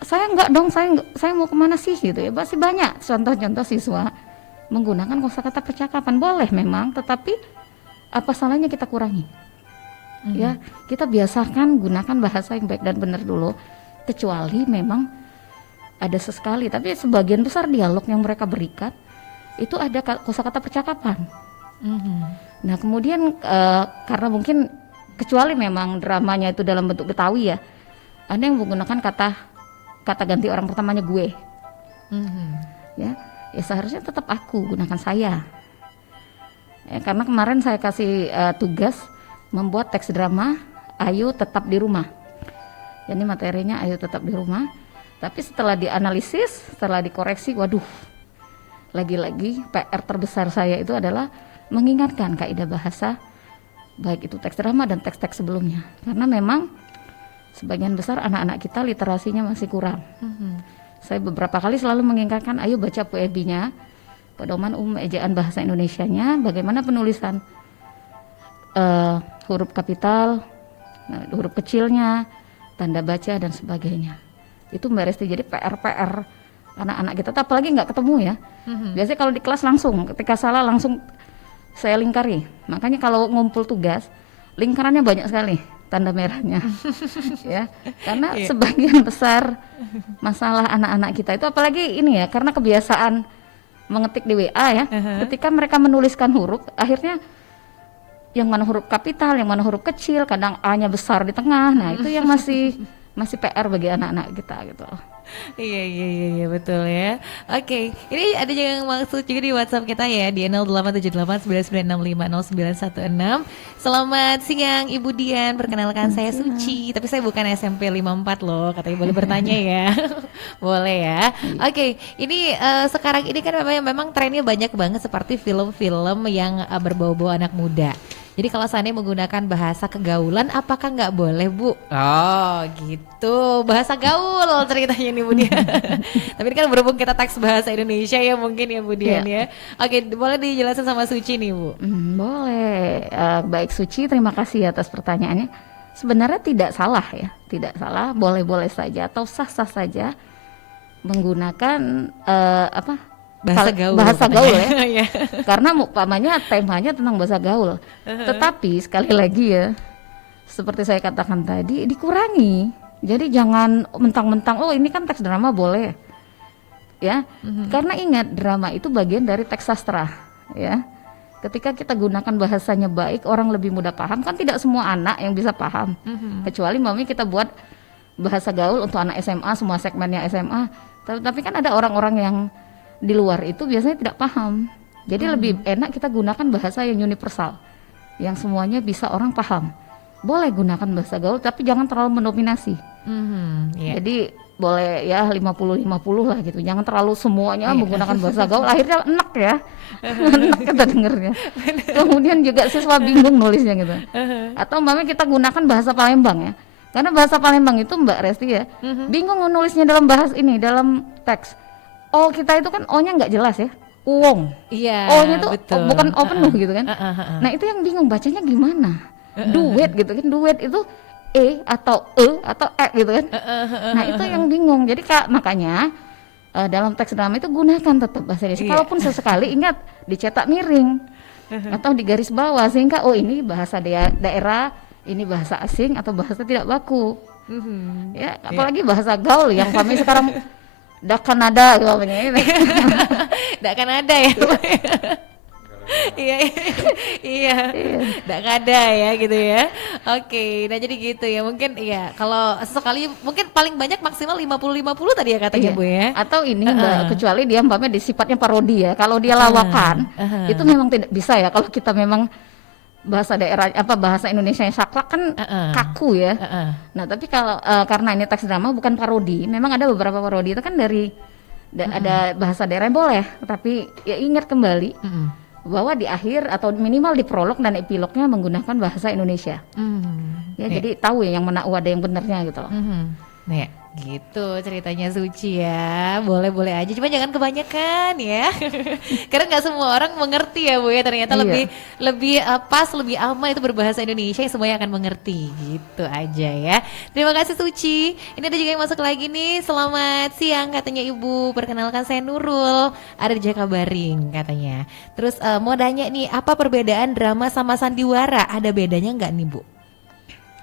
saya enggak dong, saya mau kemana sih gitu ya. Masih banyak contoh-contoh siswa menggunakan kosakata percakapan, boleh memang, tetapi apa salahnya kita kurangi. Ya, kita biasakan gunakan bahasa yang baik dan benar dulu, kecuali memang ada sesekali, tapi sebagian besar dialog yang mereka berikan itu ada kosakata percakapan. Nah kemudian karena mungkin kecuali memang dramanya itu dalam bentuk Betawi ya, ada yang menggunakan kata ganti orang pertamanya gue. Ya seharusnya tetap aku, gunakan saya. Ya, karena kemarin saya kasih tugas membuat teks drama Ayu Tetap di Rumah. Jadi materinya Ayu Tetap di Rumah. Tapi setelah dianalisis, setelah dikoreksi, waduh, lagi-lagi PR terbesar saya itu adalah mengingatkan kaidah bahasa, baik itu teks drama dan teks-teks sebelumnya. Karena memang sebagian besar anak-anak kita literasinya masih kurang. Saya beberapa kali selalu mengingatkan, ayo baca PUEB-nya, Pedoman Umum Ejaan Bahasa Indonesianya, bagaimana penulisan huruf kapital, huruf kecilnya, tanda baca dan sebagainya. Itu Mbak Resti, jadi PR anak-anak kita, apalagi nggak ketemu ya. Biasanya kalau di kelas langsung, ketika salah langsung saya lingkari. Makanya kalau ngumpul tugas, lingkarannya banyak sekali tanda merahnya, ya. Karena sebagian besar masalah anak-anak kita itu, apalagi ini ya, karena kebiasaan mengetik di WA ya. Ketika mereka menuliskan huruf, akhirnya yang mana huruf kapital, yang mana huruf kecil, kadang A-nya besar di tengah. Nah, itu yang masih PR bagi anak-anak kita gitu loh. Iya betul ya. Oke, ini ada yang maksud juga di WhatsApp kita ya di 087899650916. Selamat siang Ibu Dian, perkenalkan saya Suci, tapi saya bukan SMP 54 loh, katanya boleh bertanya ya. Boleh ya. Oke, ini sekarang ini kan memang trennya banyak banget seperti film-film yang berbau-bau anak muda. Jadi kalau seandainya menggunakan bahasa kegaulan, apakah nggak boleh, Bu? Oh gitu, bahasa gaul ceritanya nih Bu Dian. Tapi ini kan berhubung kita teks bahasa Indonesia ya mungkin ya Bu Dian ya. Oke, boleh dijelasin sama Suci nih Bu? Boleh, baik Suci, terima kasih atas pertanyaannya. Sebenarnya tidak salah ya, tidak salah, boleh-boleh saja atau sah-sah saja menggunakan bahasa gaul ya. Karena umpamanya temanya tentang bahasa gaul. Tetapi sekali lagi ya, seperti saya katakan tadi, dikurangi. Jadi jangan mentang-mentang oh ini kan teks drama boleh. Ya. Karena ingat, drama itu bagian dari teks sastra, ya. Ketika kita gunakan bahasanya baik, orang lebih mudah paham. Kan tidak semua anak yang bisa paham. Kecuali kita buat bahasa gaul untuk anak SMA, semua segmennya SMA. Tapi kan ada orang-orang yang di luar itu biasanya tidak paham. Jadi lebih enak kita gunakan bahasa yang universal, yang semuanya bisa orang paham. Boleh gunakan bahasa gaul, tapi jangan terlalu mendominasi. Jadi boleh ya 50-50 lah gitu. Jangan terlalu semuanya menggunakan bahasa gaul, akhirnya enak ya. Enak kita dengernya. Kemudian juga siswa bingung nulisnya gitu. Atau kita gunakan bahasa Palembang ya. Karena bahasa Palembang itu Mbak Resti ya, bingung nulisnya dalam dalam teks. O kita itu kan O-nya nggak jelas ya, uwong. Iya. O-nya tuh bukan O penuh gitu kan. Nah itu yang bingung bacanya gimana. Duet gitu kan, duet itu E atau E atau E gitu kan. Nah itu yang bingung. Jadi makanya dalam teks drama itu gunakan tetap bahasa Indonesia. Kalaupun sesekali ingat dicetak miring atau di garis bawah sehingga ini bahasa daerah, ini bahasa asing atau bahasa tidak baku. Ya apalagi bahasa gaul yang kami sekarang dak Kanada gitu ini. Dak Kanada ya. Iya. Dak ada ya gitu ya. Oke, nah jadi gitu ya. Mungkin ya kalau sesekali mungkin paling banyak maksimal 50-50 tadi ya katanya Bu ya. Atau ini Mbak, kecuali dia di sifatnya parodi ya. Kalau dia lawakan itu memang tidak bisa ya. Kalau kita memang bahasa daerah bahasa Indonesia yang saklek kan kaku ya. Nah tapi kalau karena ini teks drama bukan parodi, memang ada beberapa parodi itu kan dari ada bahasa daerah boleh, tapi ya ingat kembali bahwa di akhir atau minimal di prolog dan epilognya menggunakan bahasa Indonesia. Ya jadi tahu ya yang mana ada yang benernya gitu loh. Nih gitu ceritanya Suci ya. Boleh-boleh aja, cuma jangan kebanyakan ya. Karena nggak semua orang mengerti ya Bu ya. Ternyata lebih pas, lebih aman itu berbahasa Indonesia yang semuanya akan mengerti. Gitu aja ya. Terima kasih Suci. Ini ada juga yang masuk lagi nih. Selamat siang katanya Ibu. Perkenalkan saya Nurul, ada di Jakabaring katanya. Terus mau nanya nih, apa perbedaan drama sama sandiwara? Ada bedanya nggak nih Bu?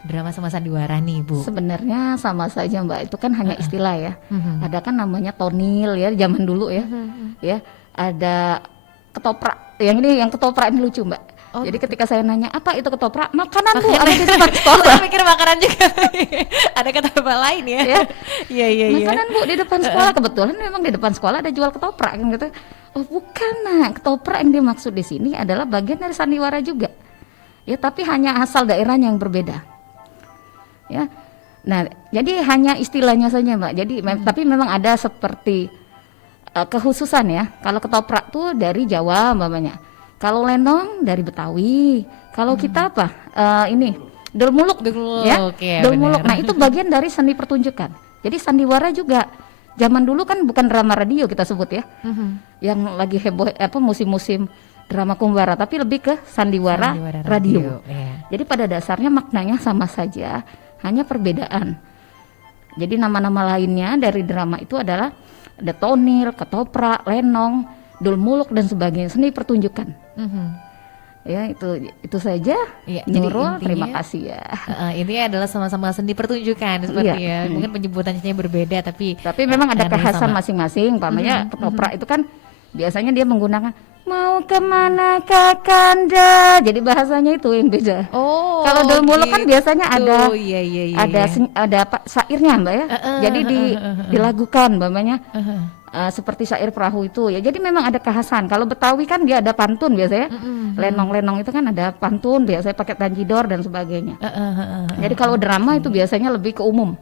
Drama sama sandiwara nih Bu. Sebenarnya sama saja Mbak, itu kan hanya istilah ya. Ada kan namanya tonil ya zaman dulu ya. Ya, ada ketoprak. Yang ketoprak ini lucu Mbak. Jadi ketika saya nanya apa itu ketoprak, makanan Bu, ada di depan sekolah. Saya pikir makanan juga. Ada ketoprak lain ya. Iya. Makanan Bu di depan sekolah, kebetulan memang di depan sekolah ada jual ketoprak kan gitu. Oh bukan, ketoprak yang dimaksud di sini adalah bagian dari sandiwara juga. Ya tapi hanya asal daerahnya yang berbeda. Ya, nah jadi hanya istilahnya saja Mbak. Jadi tapi memang ada seperti kekhususan ya. Kalau ketoprak tuh dari Jawa umpamanya. Kalau lenong dari Betawi. Kalau kita ini dolmuluk ya. Dolmuluk. Nah itu bagian dari seni pertunjukan. Jadi sandiwara juga. Zaman dulu kan bukan drama radio kita sebut ya. Yang lagi heboh musim-musim drama kumbara, tapi lebih ke sandiwara radio. Jadi pada dasarnya maknanya sama saja. Hanya perbedaan. Jadi nama-nama lainnya dari drama itu adalah ada tonil, ketoprak, lenong, dulmuluk dan sebagainya, seni pertunjukan. Ya itu saja. Ya, Nurul, terima kasih ya. Intinya adalah sama-sama seni pertunjukan seperti ya. Mungkin penyebutannya berbeda tapi memang ada kekhasan sama. masing-masing. Umpamanya ketoprak itu kan biasanya dia menggunakan mau kemana Kakanda. Jadi bahasanya itu yang beda. Kalau dulmuluk kan biasanya ada ada syairnya Mbak ya. Jadi dilagukan umpamanya. Seperti syair perahu itu ya. Jadi memang ada kekhasan. Kalau Betawi kan dia ada pantun biasanya. Lenong-lenong itu kan ada pantun, biasanya pakai tanjidor dan sebagainya. Jadi kalau drama itu biasanya lebih ke umum.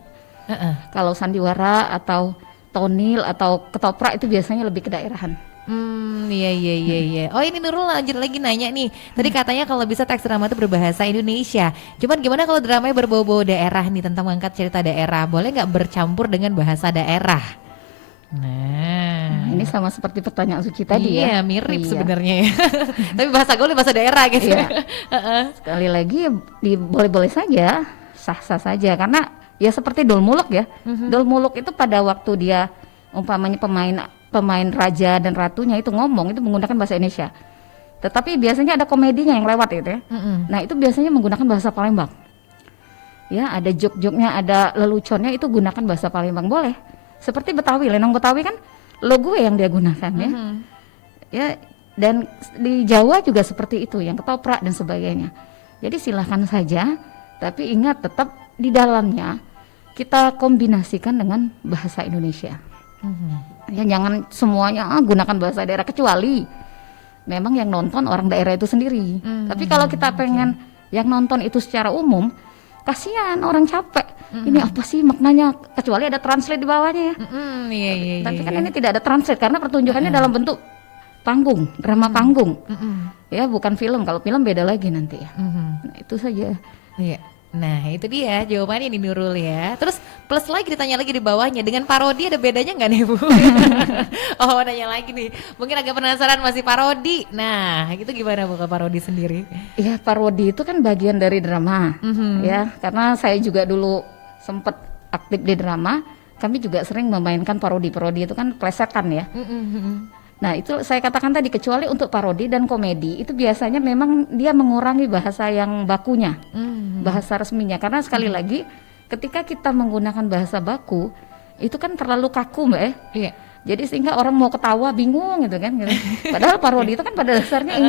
Kalau sandiwara atau tonil atau ketoprak itu biasanya lebih ke daerahan. Iya. Oh ini Nurul lanjut lagi nanya nih. Tadi katanya kalau bisa teks drama itu berbahasa Indonesia. Cuman gimana kalau dramanya berbau-bau daerah nih, tentang mengangkat cerita daerah? Boleh nggak bercampur dengan bahasa daerah? Nah, ini sama seperti pertanyaan Suci tadi ya. Iya, mirip sebenarnya ya. Tapi bahasa gaul bahasa daerah gitu. Iya. Sekali lagi boleh-boleh saja, sah-sah saja karena ya seperti dulmuluk ya. Dulmuluk itu pada waktu dia umpamanya pemain raja dan ratunya itu ngomong itu menggunakan bahasa Indonesia. Tetapi biasanya ada komedinya yang lewat gitu ya. Nah, itu biasanya menggunakan bahasa Palembang. Ya, ada jok-joknya, ada leluconnya itu gunakan bahasa Palembang boleh. Seperti Betawi, lenong Betawi kan logo yang dia gunakan ya. Ya, dan di Jawa juga seperti itu, yang ketoprak dan sebagainya. Jadi silahkan saja, tapi ingat tetap di dalamnya kita kombinasikan dengan bahasa Indonesia. Ya, jangan semuanya gunakan bahasa daerah, kecuali memang yang nonton orang daerah itu sendiri. Tapi kalau kita pengen yang nonton itu secara umum, kasihan orang capek. Ini apa sih maknanya, kecuali ada translate di bawahnya ya. Tapi kan ini tidak ada translate karena pertunjukannya dalam bentuk panggung, drama panggung. Ya, bukan film. Kalau film beda lagi nanti ya. Nah, itu saja. Iya. Nah, itu dia jawabannya nih Nurul ya. Terus plus lagi ditanya lagi di bawahnya, dengan parodi ada bedanya nggak nih Bu? Oh, nanya lagi nih. Mungkin agak penasaran masih parodi. Nah, itu gimana Bu, parodi sendiri? Ya, parodi itu kan bagian dari drama. Ya, karena saya juga dulu sempat aktif di drama, kami juga sering memainkan parodi. Parodi itu kan plesetan ya. Nah, itu saya katakan tadi, kecuali untuk parodi dan komedi itu biasanya memang dia mengurangi bahasa yang bakunya, bahasa resminya. Karena sekali lagi ketika kita menggunakan bahasa baku itu kan terlalu kaku Mbak ya. Iya. Jadi sehingga orang mau ketawa bingung gitu kan. Gitu. Padahal parodi itu kan pada dasarnya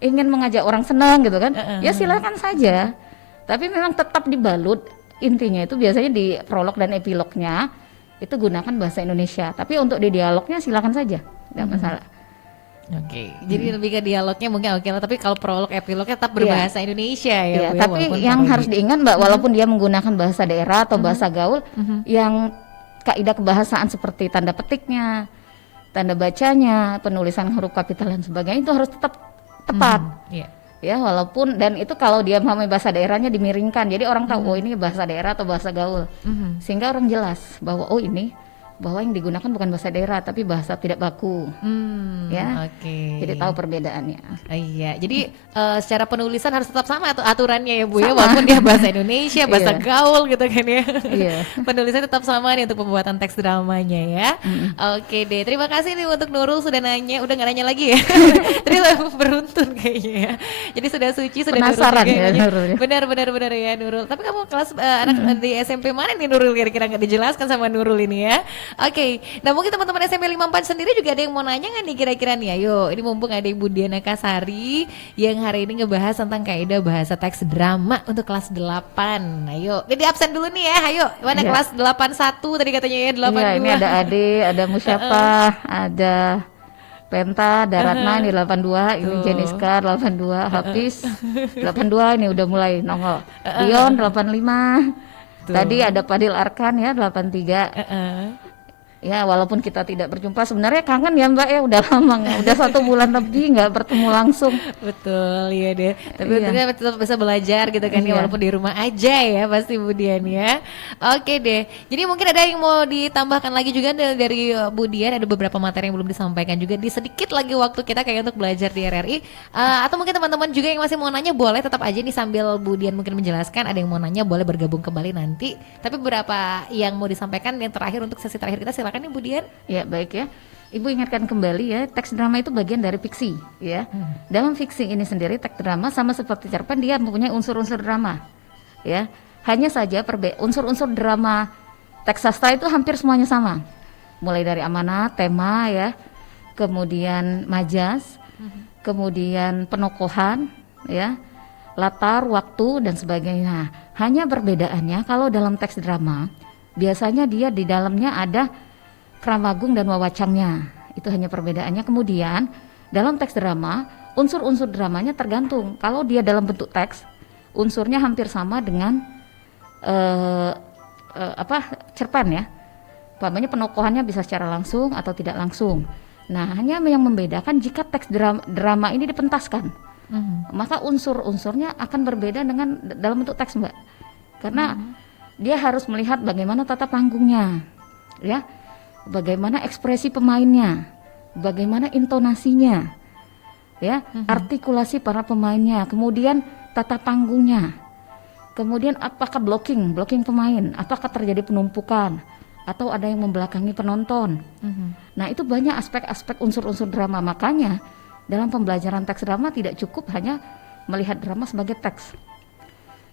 ingin mengajak orang senang gitu kan. Ya silakan saja. Tapi memang tetap dibalut. Intinya itu biasanya di prolog dan epilognya itu gunakan bahasa Indonesia. Tapi untuk di dialognya silakan saja, nggak masalah. Oke, jadi lebih ke dialognya mungkin oke lah. Tapi kalau prolog epilognya tetap berbahasa Indonesia ya. Bu, tapi yang harus diingat Mbak, walaupun dia menggunakan bahasa daerah atau bahasa gaul, yang kaidah kebahasaan seperti tanda petiknya, tanda bacanya, penulisan huruf kapital dan sebagainya itu harus tetap tepat. Ya, walaupun dan itu kalau dia memahami bahasa daerahnya dimiringkan, jadi orang tahu oh ini bahasa daerah atau bahasa gaul, sehingga orang jelas bahwa oh ini bahwa yang digunakan bukan bahasa daerah tapi bahasa tidak baku. Ya. Jadi tahu perbedaannya. Iya. Jadi secara penulisan harus tetap sama atau aturannya ya Bu ya, walaupun dia bahasa Indonesia, bahasa gaul gitu kan ya. Penulisan tetap sama nih untuk pembuatan teks dramanya ya. Oke deh. Terima kasih nih untuk Nurul sudah nanya, udah nggak nanya lagi ya. Terima beruntun kayaknya ya. Jadi sudah Suci, sudah penasaran Nurul ya Nurul. Benar ya Nurul. Tapi kamu kelas anak di SMP mana nih Nurul, kira-kira nggak dijelaskan sama Nurul ini ya. Oke, nah mungkin teman-teman SMP 54 sendiri juga ada yang mau nanya nggak nih kira-kira nih? Ayo, ini mumpung ada Ibu Diana Kasari yang hari ini ngebahas tentang kaidah bahasa teks drama untuk kelas 8. Ayo, jadi absen dulu nih ya. Ayo, mana kelas 81 tadi katanya ya, 82. Iya, ini ada Ade, ada Musyafah, ada Penta, Daratna ini 82, ini Jeniska 82, Hafiz 82 ini udah mulai nongol. Dion 85. Tadi ada Padil Arkan ya 83. Ya walaupun kita tidak berjumpa sebenarnya kangen ya Mbak ya, udah lama udah 1 bulan lebih nggak bertemu langsung. Betul ya deh. Tapi untungnya tetap bisa belajar gitu kan ya, walaupun di rumah aja ya pasti Bu Dian ya. Oke deh. Jadi mungkin ada yang mau ditambahkan lagi juga dari Bu Dian, ada beberapa materi yang belum disampaikan juga di sedikit lagi waktu kita kayak untuk belajar di RRI. Atau mungkin teman-teman juga yang masih mau nanya boleh tetap aja nih sambil Bu Dian mungkin menjelaskan, ada yang mau nanya boleh bergabung kembali nanti. Tapi beberapa yang mau disampaikan yang terakhir untuk sesi terakhir kita silakan silakan Ibu Dian. Ya, baik ya. Ibu ingatkan kembali ya, teks drama itu bagian dari fiksi ya. Dalam fiksi ini sendiri teks drama sama seperti cerpen, dia mempunyai unsur-unsur drama. Ya. Hanya saja unsur-unsur drama teks sastra itu hampir semuanya sama. Mulai dari amanat, tema ya, kemudian majas, kemudian penokohan ya, latar, waktu dan sebagainya. Hanya perbedaannya kalau dalam teks drama biasanya dia di dalamnya ada kramagung dan wawacangnya. Itu hanya perbedaannya. Kemudian dalam teks drama unsur-unsur dramanya tergantung. Kalau dia dalam bentuk teks, unsurnya hampir sama dengan cerpen ya. Umpamanya penokohannya bisa secara langsung atau tidak langsung. Nah, hanya yang membedakan jika teks drama ini dipentaskan. Maka unsur-unsurnya akan berbeda dengan dalam bentuk teks, Mbak. Karena dia harus melihat bagaimana tata panggungnya. Ya. Bagaimana ekspresi pemainnya, bagaimana intonasinya. Ya, artikulasi para pemainnya, kemudian tata panggungnya. Kemudian apakah blocking pemain, apakah terjadi penumpukan atau ada yang membelakangi penonton. Nah, itu banyak aspek-aspek unsur-unsur drama. Makanya dalam pembelajaran teks drama tidak cukup hanya melihat drama sebagai teks.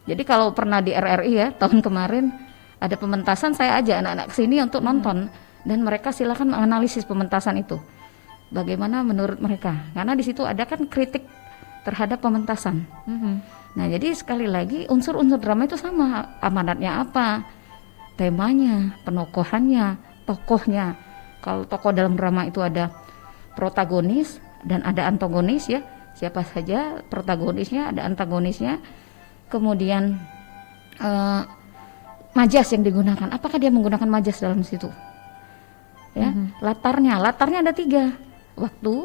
Jadi kalau pernah di RRI ya, tahun kemarin ada pementasan, saya ajak anak-anak kesini untuk nonton dan mereka silakan menganalisis pementasan itu. Bagaimana menurut mereka? Karena di situ ada kan kritik terhadap pementasan. Nah, jadi sekali lagi unsur-unsur drama itu sama, amanatnya apa, temanya, penokohannya, tokohnya. Kalau tokoh dalam drama itu ada protagonis dan ada antagonis ya, siapa saja protagonisnya, ada antagonisnya. Kemudian majas yang digunakan, apakah dia menggunakan majas dalam situ? Ya, latarnya ada 3, waktu,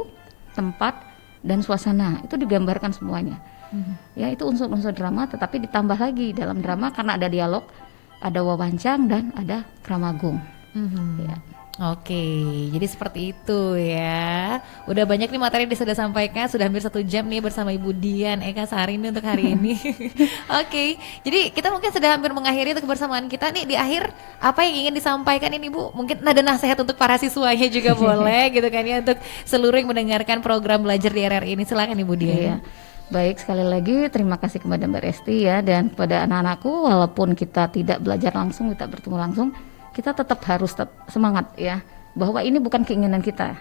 tempat, dan suasana. Itu digambarkan semuanya. Ya, itu unsur-unsur drama, tetapi ditambah lagi dalam drama karena ada dialog, ada wawancang dan ada kramagung. Ya. Oke, jadi seperti itu ya. Udah banyak nih materi yang sudah sampaikan, sudah hampir 1 jam nih bersama Ibu Dian Eka Saharini untuk hari ini. Oke, jadi kita mungkin sudah hampir mengakhiri untuk kebersamaan kita nih. Di akhir, apa yang ingin disampaikan ini Bu? Mungkin ada nasihat untuk para siswanya juga boleh gitu kan ya, untuk seluruh yang mendengarkan program belajar di RRI ini. Silakan Ibu Dian. Iya. Baik, sekali lagi terima kasih kepada Mbak Resti ya, dan kepada anak-anakku, walaupun kita tidak belajar langsung, tidak bertemu langsung, kita tetap harus semangat ya, bahwa ini bukan keinginan kita.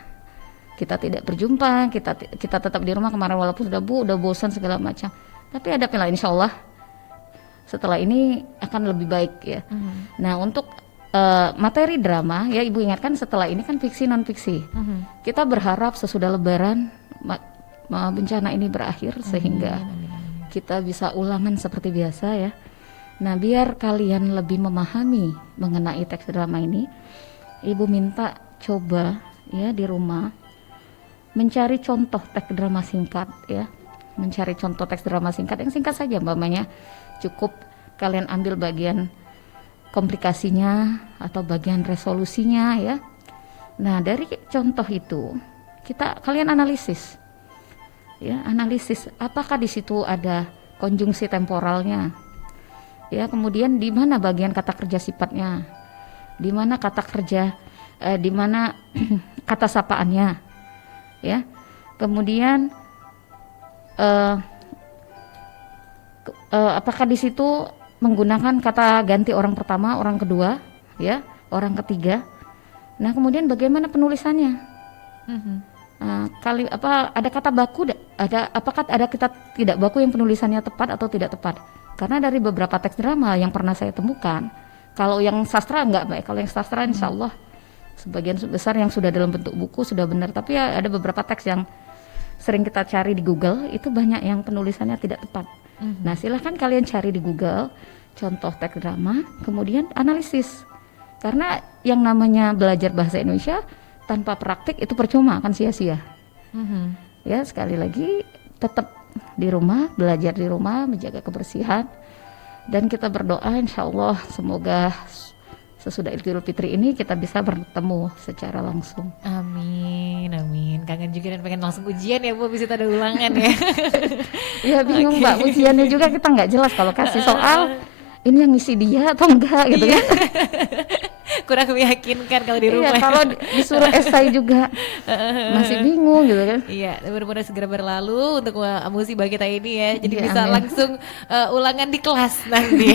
Kita tidak berjumpa, kita tetap di rumah kemarin walaupun udah bosan segala macam. Tapi ada pilihan, insya Allah setelah ini akan lebih baik ya. Nah, untuk materi drama ya, Ibu ingatkan setelah ini kan fiksi non fiksi. Kita berharap sesudah Lebaran bencana ini berakhir sehingga kita bisa ulangan seperti biasa ya. Nah, biar kalian lebih memahami mengenai teks drama ini, Ibu minta coba ya di rumah mencari contoh teks drama singkat ya. Mencari contoh teks drama singkat yang singkat saja, umpamanya cukup kalian ambil bagian komplikasinya atau bagian resolusinya ya. Nah, dari contoh itu kalian analisis. Ya, analisis apakah di situ ada konjungsi temporalnya. Ya, kemudian di mana bagian kata kerja sifatnya, di mana kata kerja, di mana kata sapaannya, ya. Kemudian apakah di situ menggunakan kata ganti orang pertama, orang kedua, ya, orang ketiga. Nah, kemudian bagaimana penulisannya? Ada kata baku, apakah ada kata tidak baku yang penulisannya tepat atau tidak tepat? Karena dari beberapa teks drama yang pernah saya temukan, kalau yang sastra enggak baik, kalau yang sastra insya Allah sebagian besar yang sudah dalam bentuk buku sudah benar, tapi ya ada beberapa teks yang sering kita cari di Google itu banyak yang penulisannya tidak tepat. Nah, silahkan kalian cari di Google contoh teks drama, kemudian analisis. Karena yang namanya belajar bahasa Indonesia tanpa praktik itu percuma, akan sia-sia. Ya, sekali lagi tetap di rumah, belajar di rumah, menjaga kebersihan, dan kita berdoa insya Allah semoga sesudah Idul Fitri ini kita bisa bertemu secara langsung. Amin, amin. Kangen juga dan pengen langsung ujian ya Bu, bisa ada ulangan ya. Ya bingung Mbak, ujiannya juga kita nggak jelas kalau kasih soal ini yang ngisi dia atau enggak gitu kan. kurang meyakinkan kalau di rumah. Iya, kalau disuruh esai juga masih bingung gitu kan. Iya, benar-benar segera berlalu untuk musibah kita ini ya. Jadi Iya, bisa amin. langsung ulangan di kelas nanti.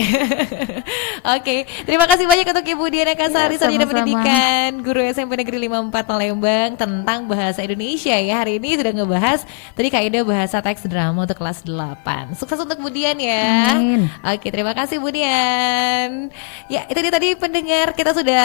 Oke, terima kasih banyak untuk Ibu Diana Kasari, Iya, Sarjana sama-sama. Pendidikan, Guru SMP Negeri 54 Palembang tentang bahasa Indonesia ya. Hari ini sudah ngebahas tadi kaidah bahasa teks drama untuk kelas 8. Sukses untuk Bu Dian ya. Amin. Oke, terima kasih Bu Dian. Ya, itu dia tadi pendengar, kita sudah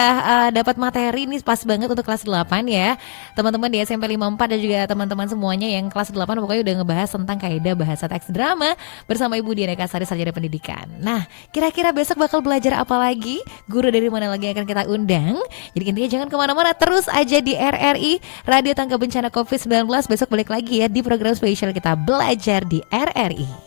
dapat materi ini pas banget untuk kelas 8 ya. Teman-teman di SMP 54 dan juga teman-teman semuanya yang kelas 8 pokoknya udah ngebahas tentang kaidah bahasa teks drama bersama Ibu Diana Kasari, Sarjana Pendidikan. Nah, kira-kira besok bakal belajar apa lagi? Guru dari mana lagi akan kita undang? Jadi intinya jangan kemana-mana, terus aja di RRI Radio Tangga Bencana COVID-19. Besok balik lagi ya di program spesial kita Belajar di RRI.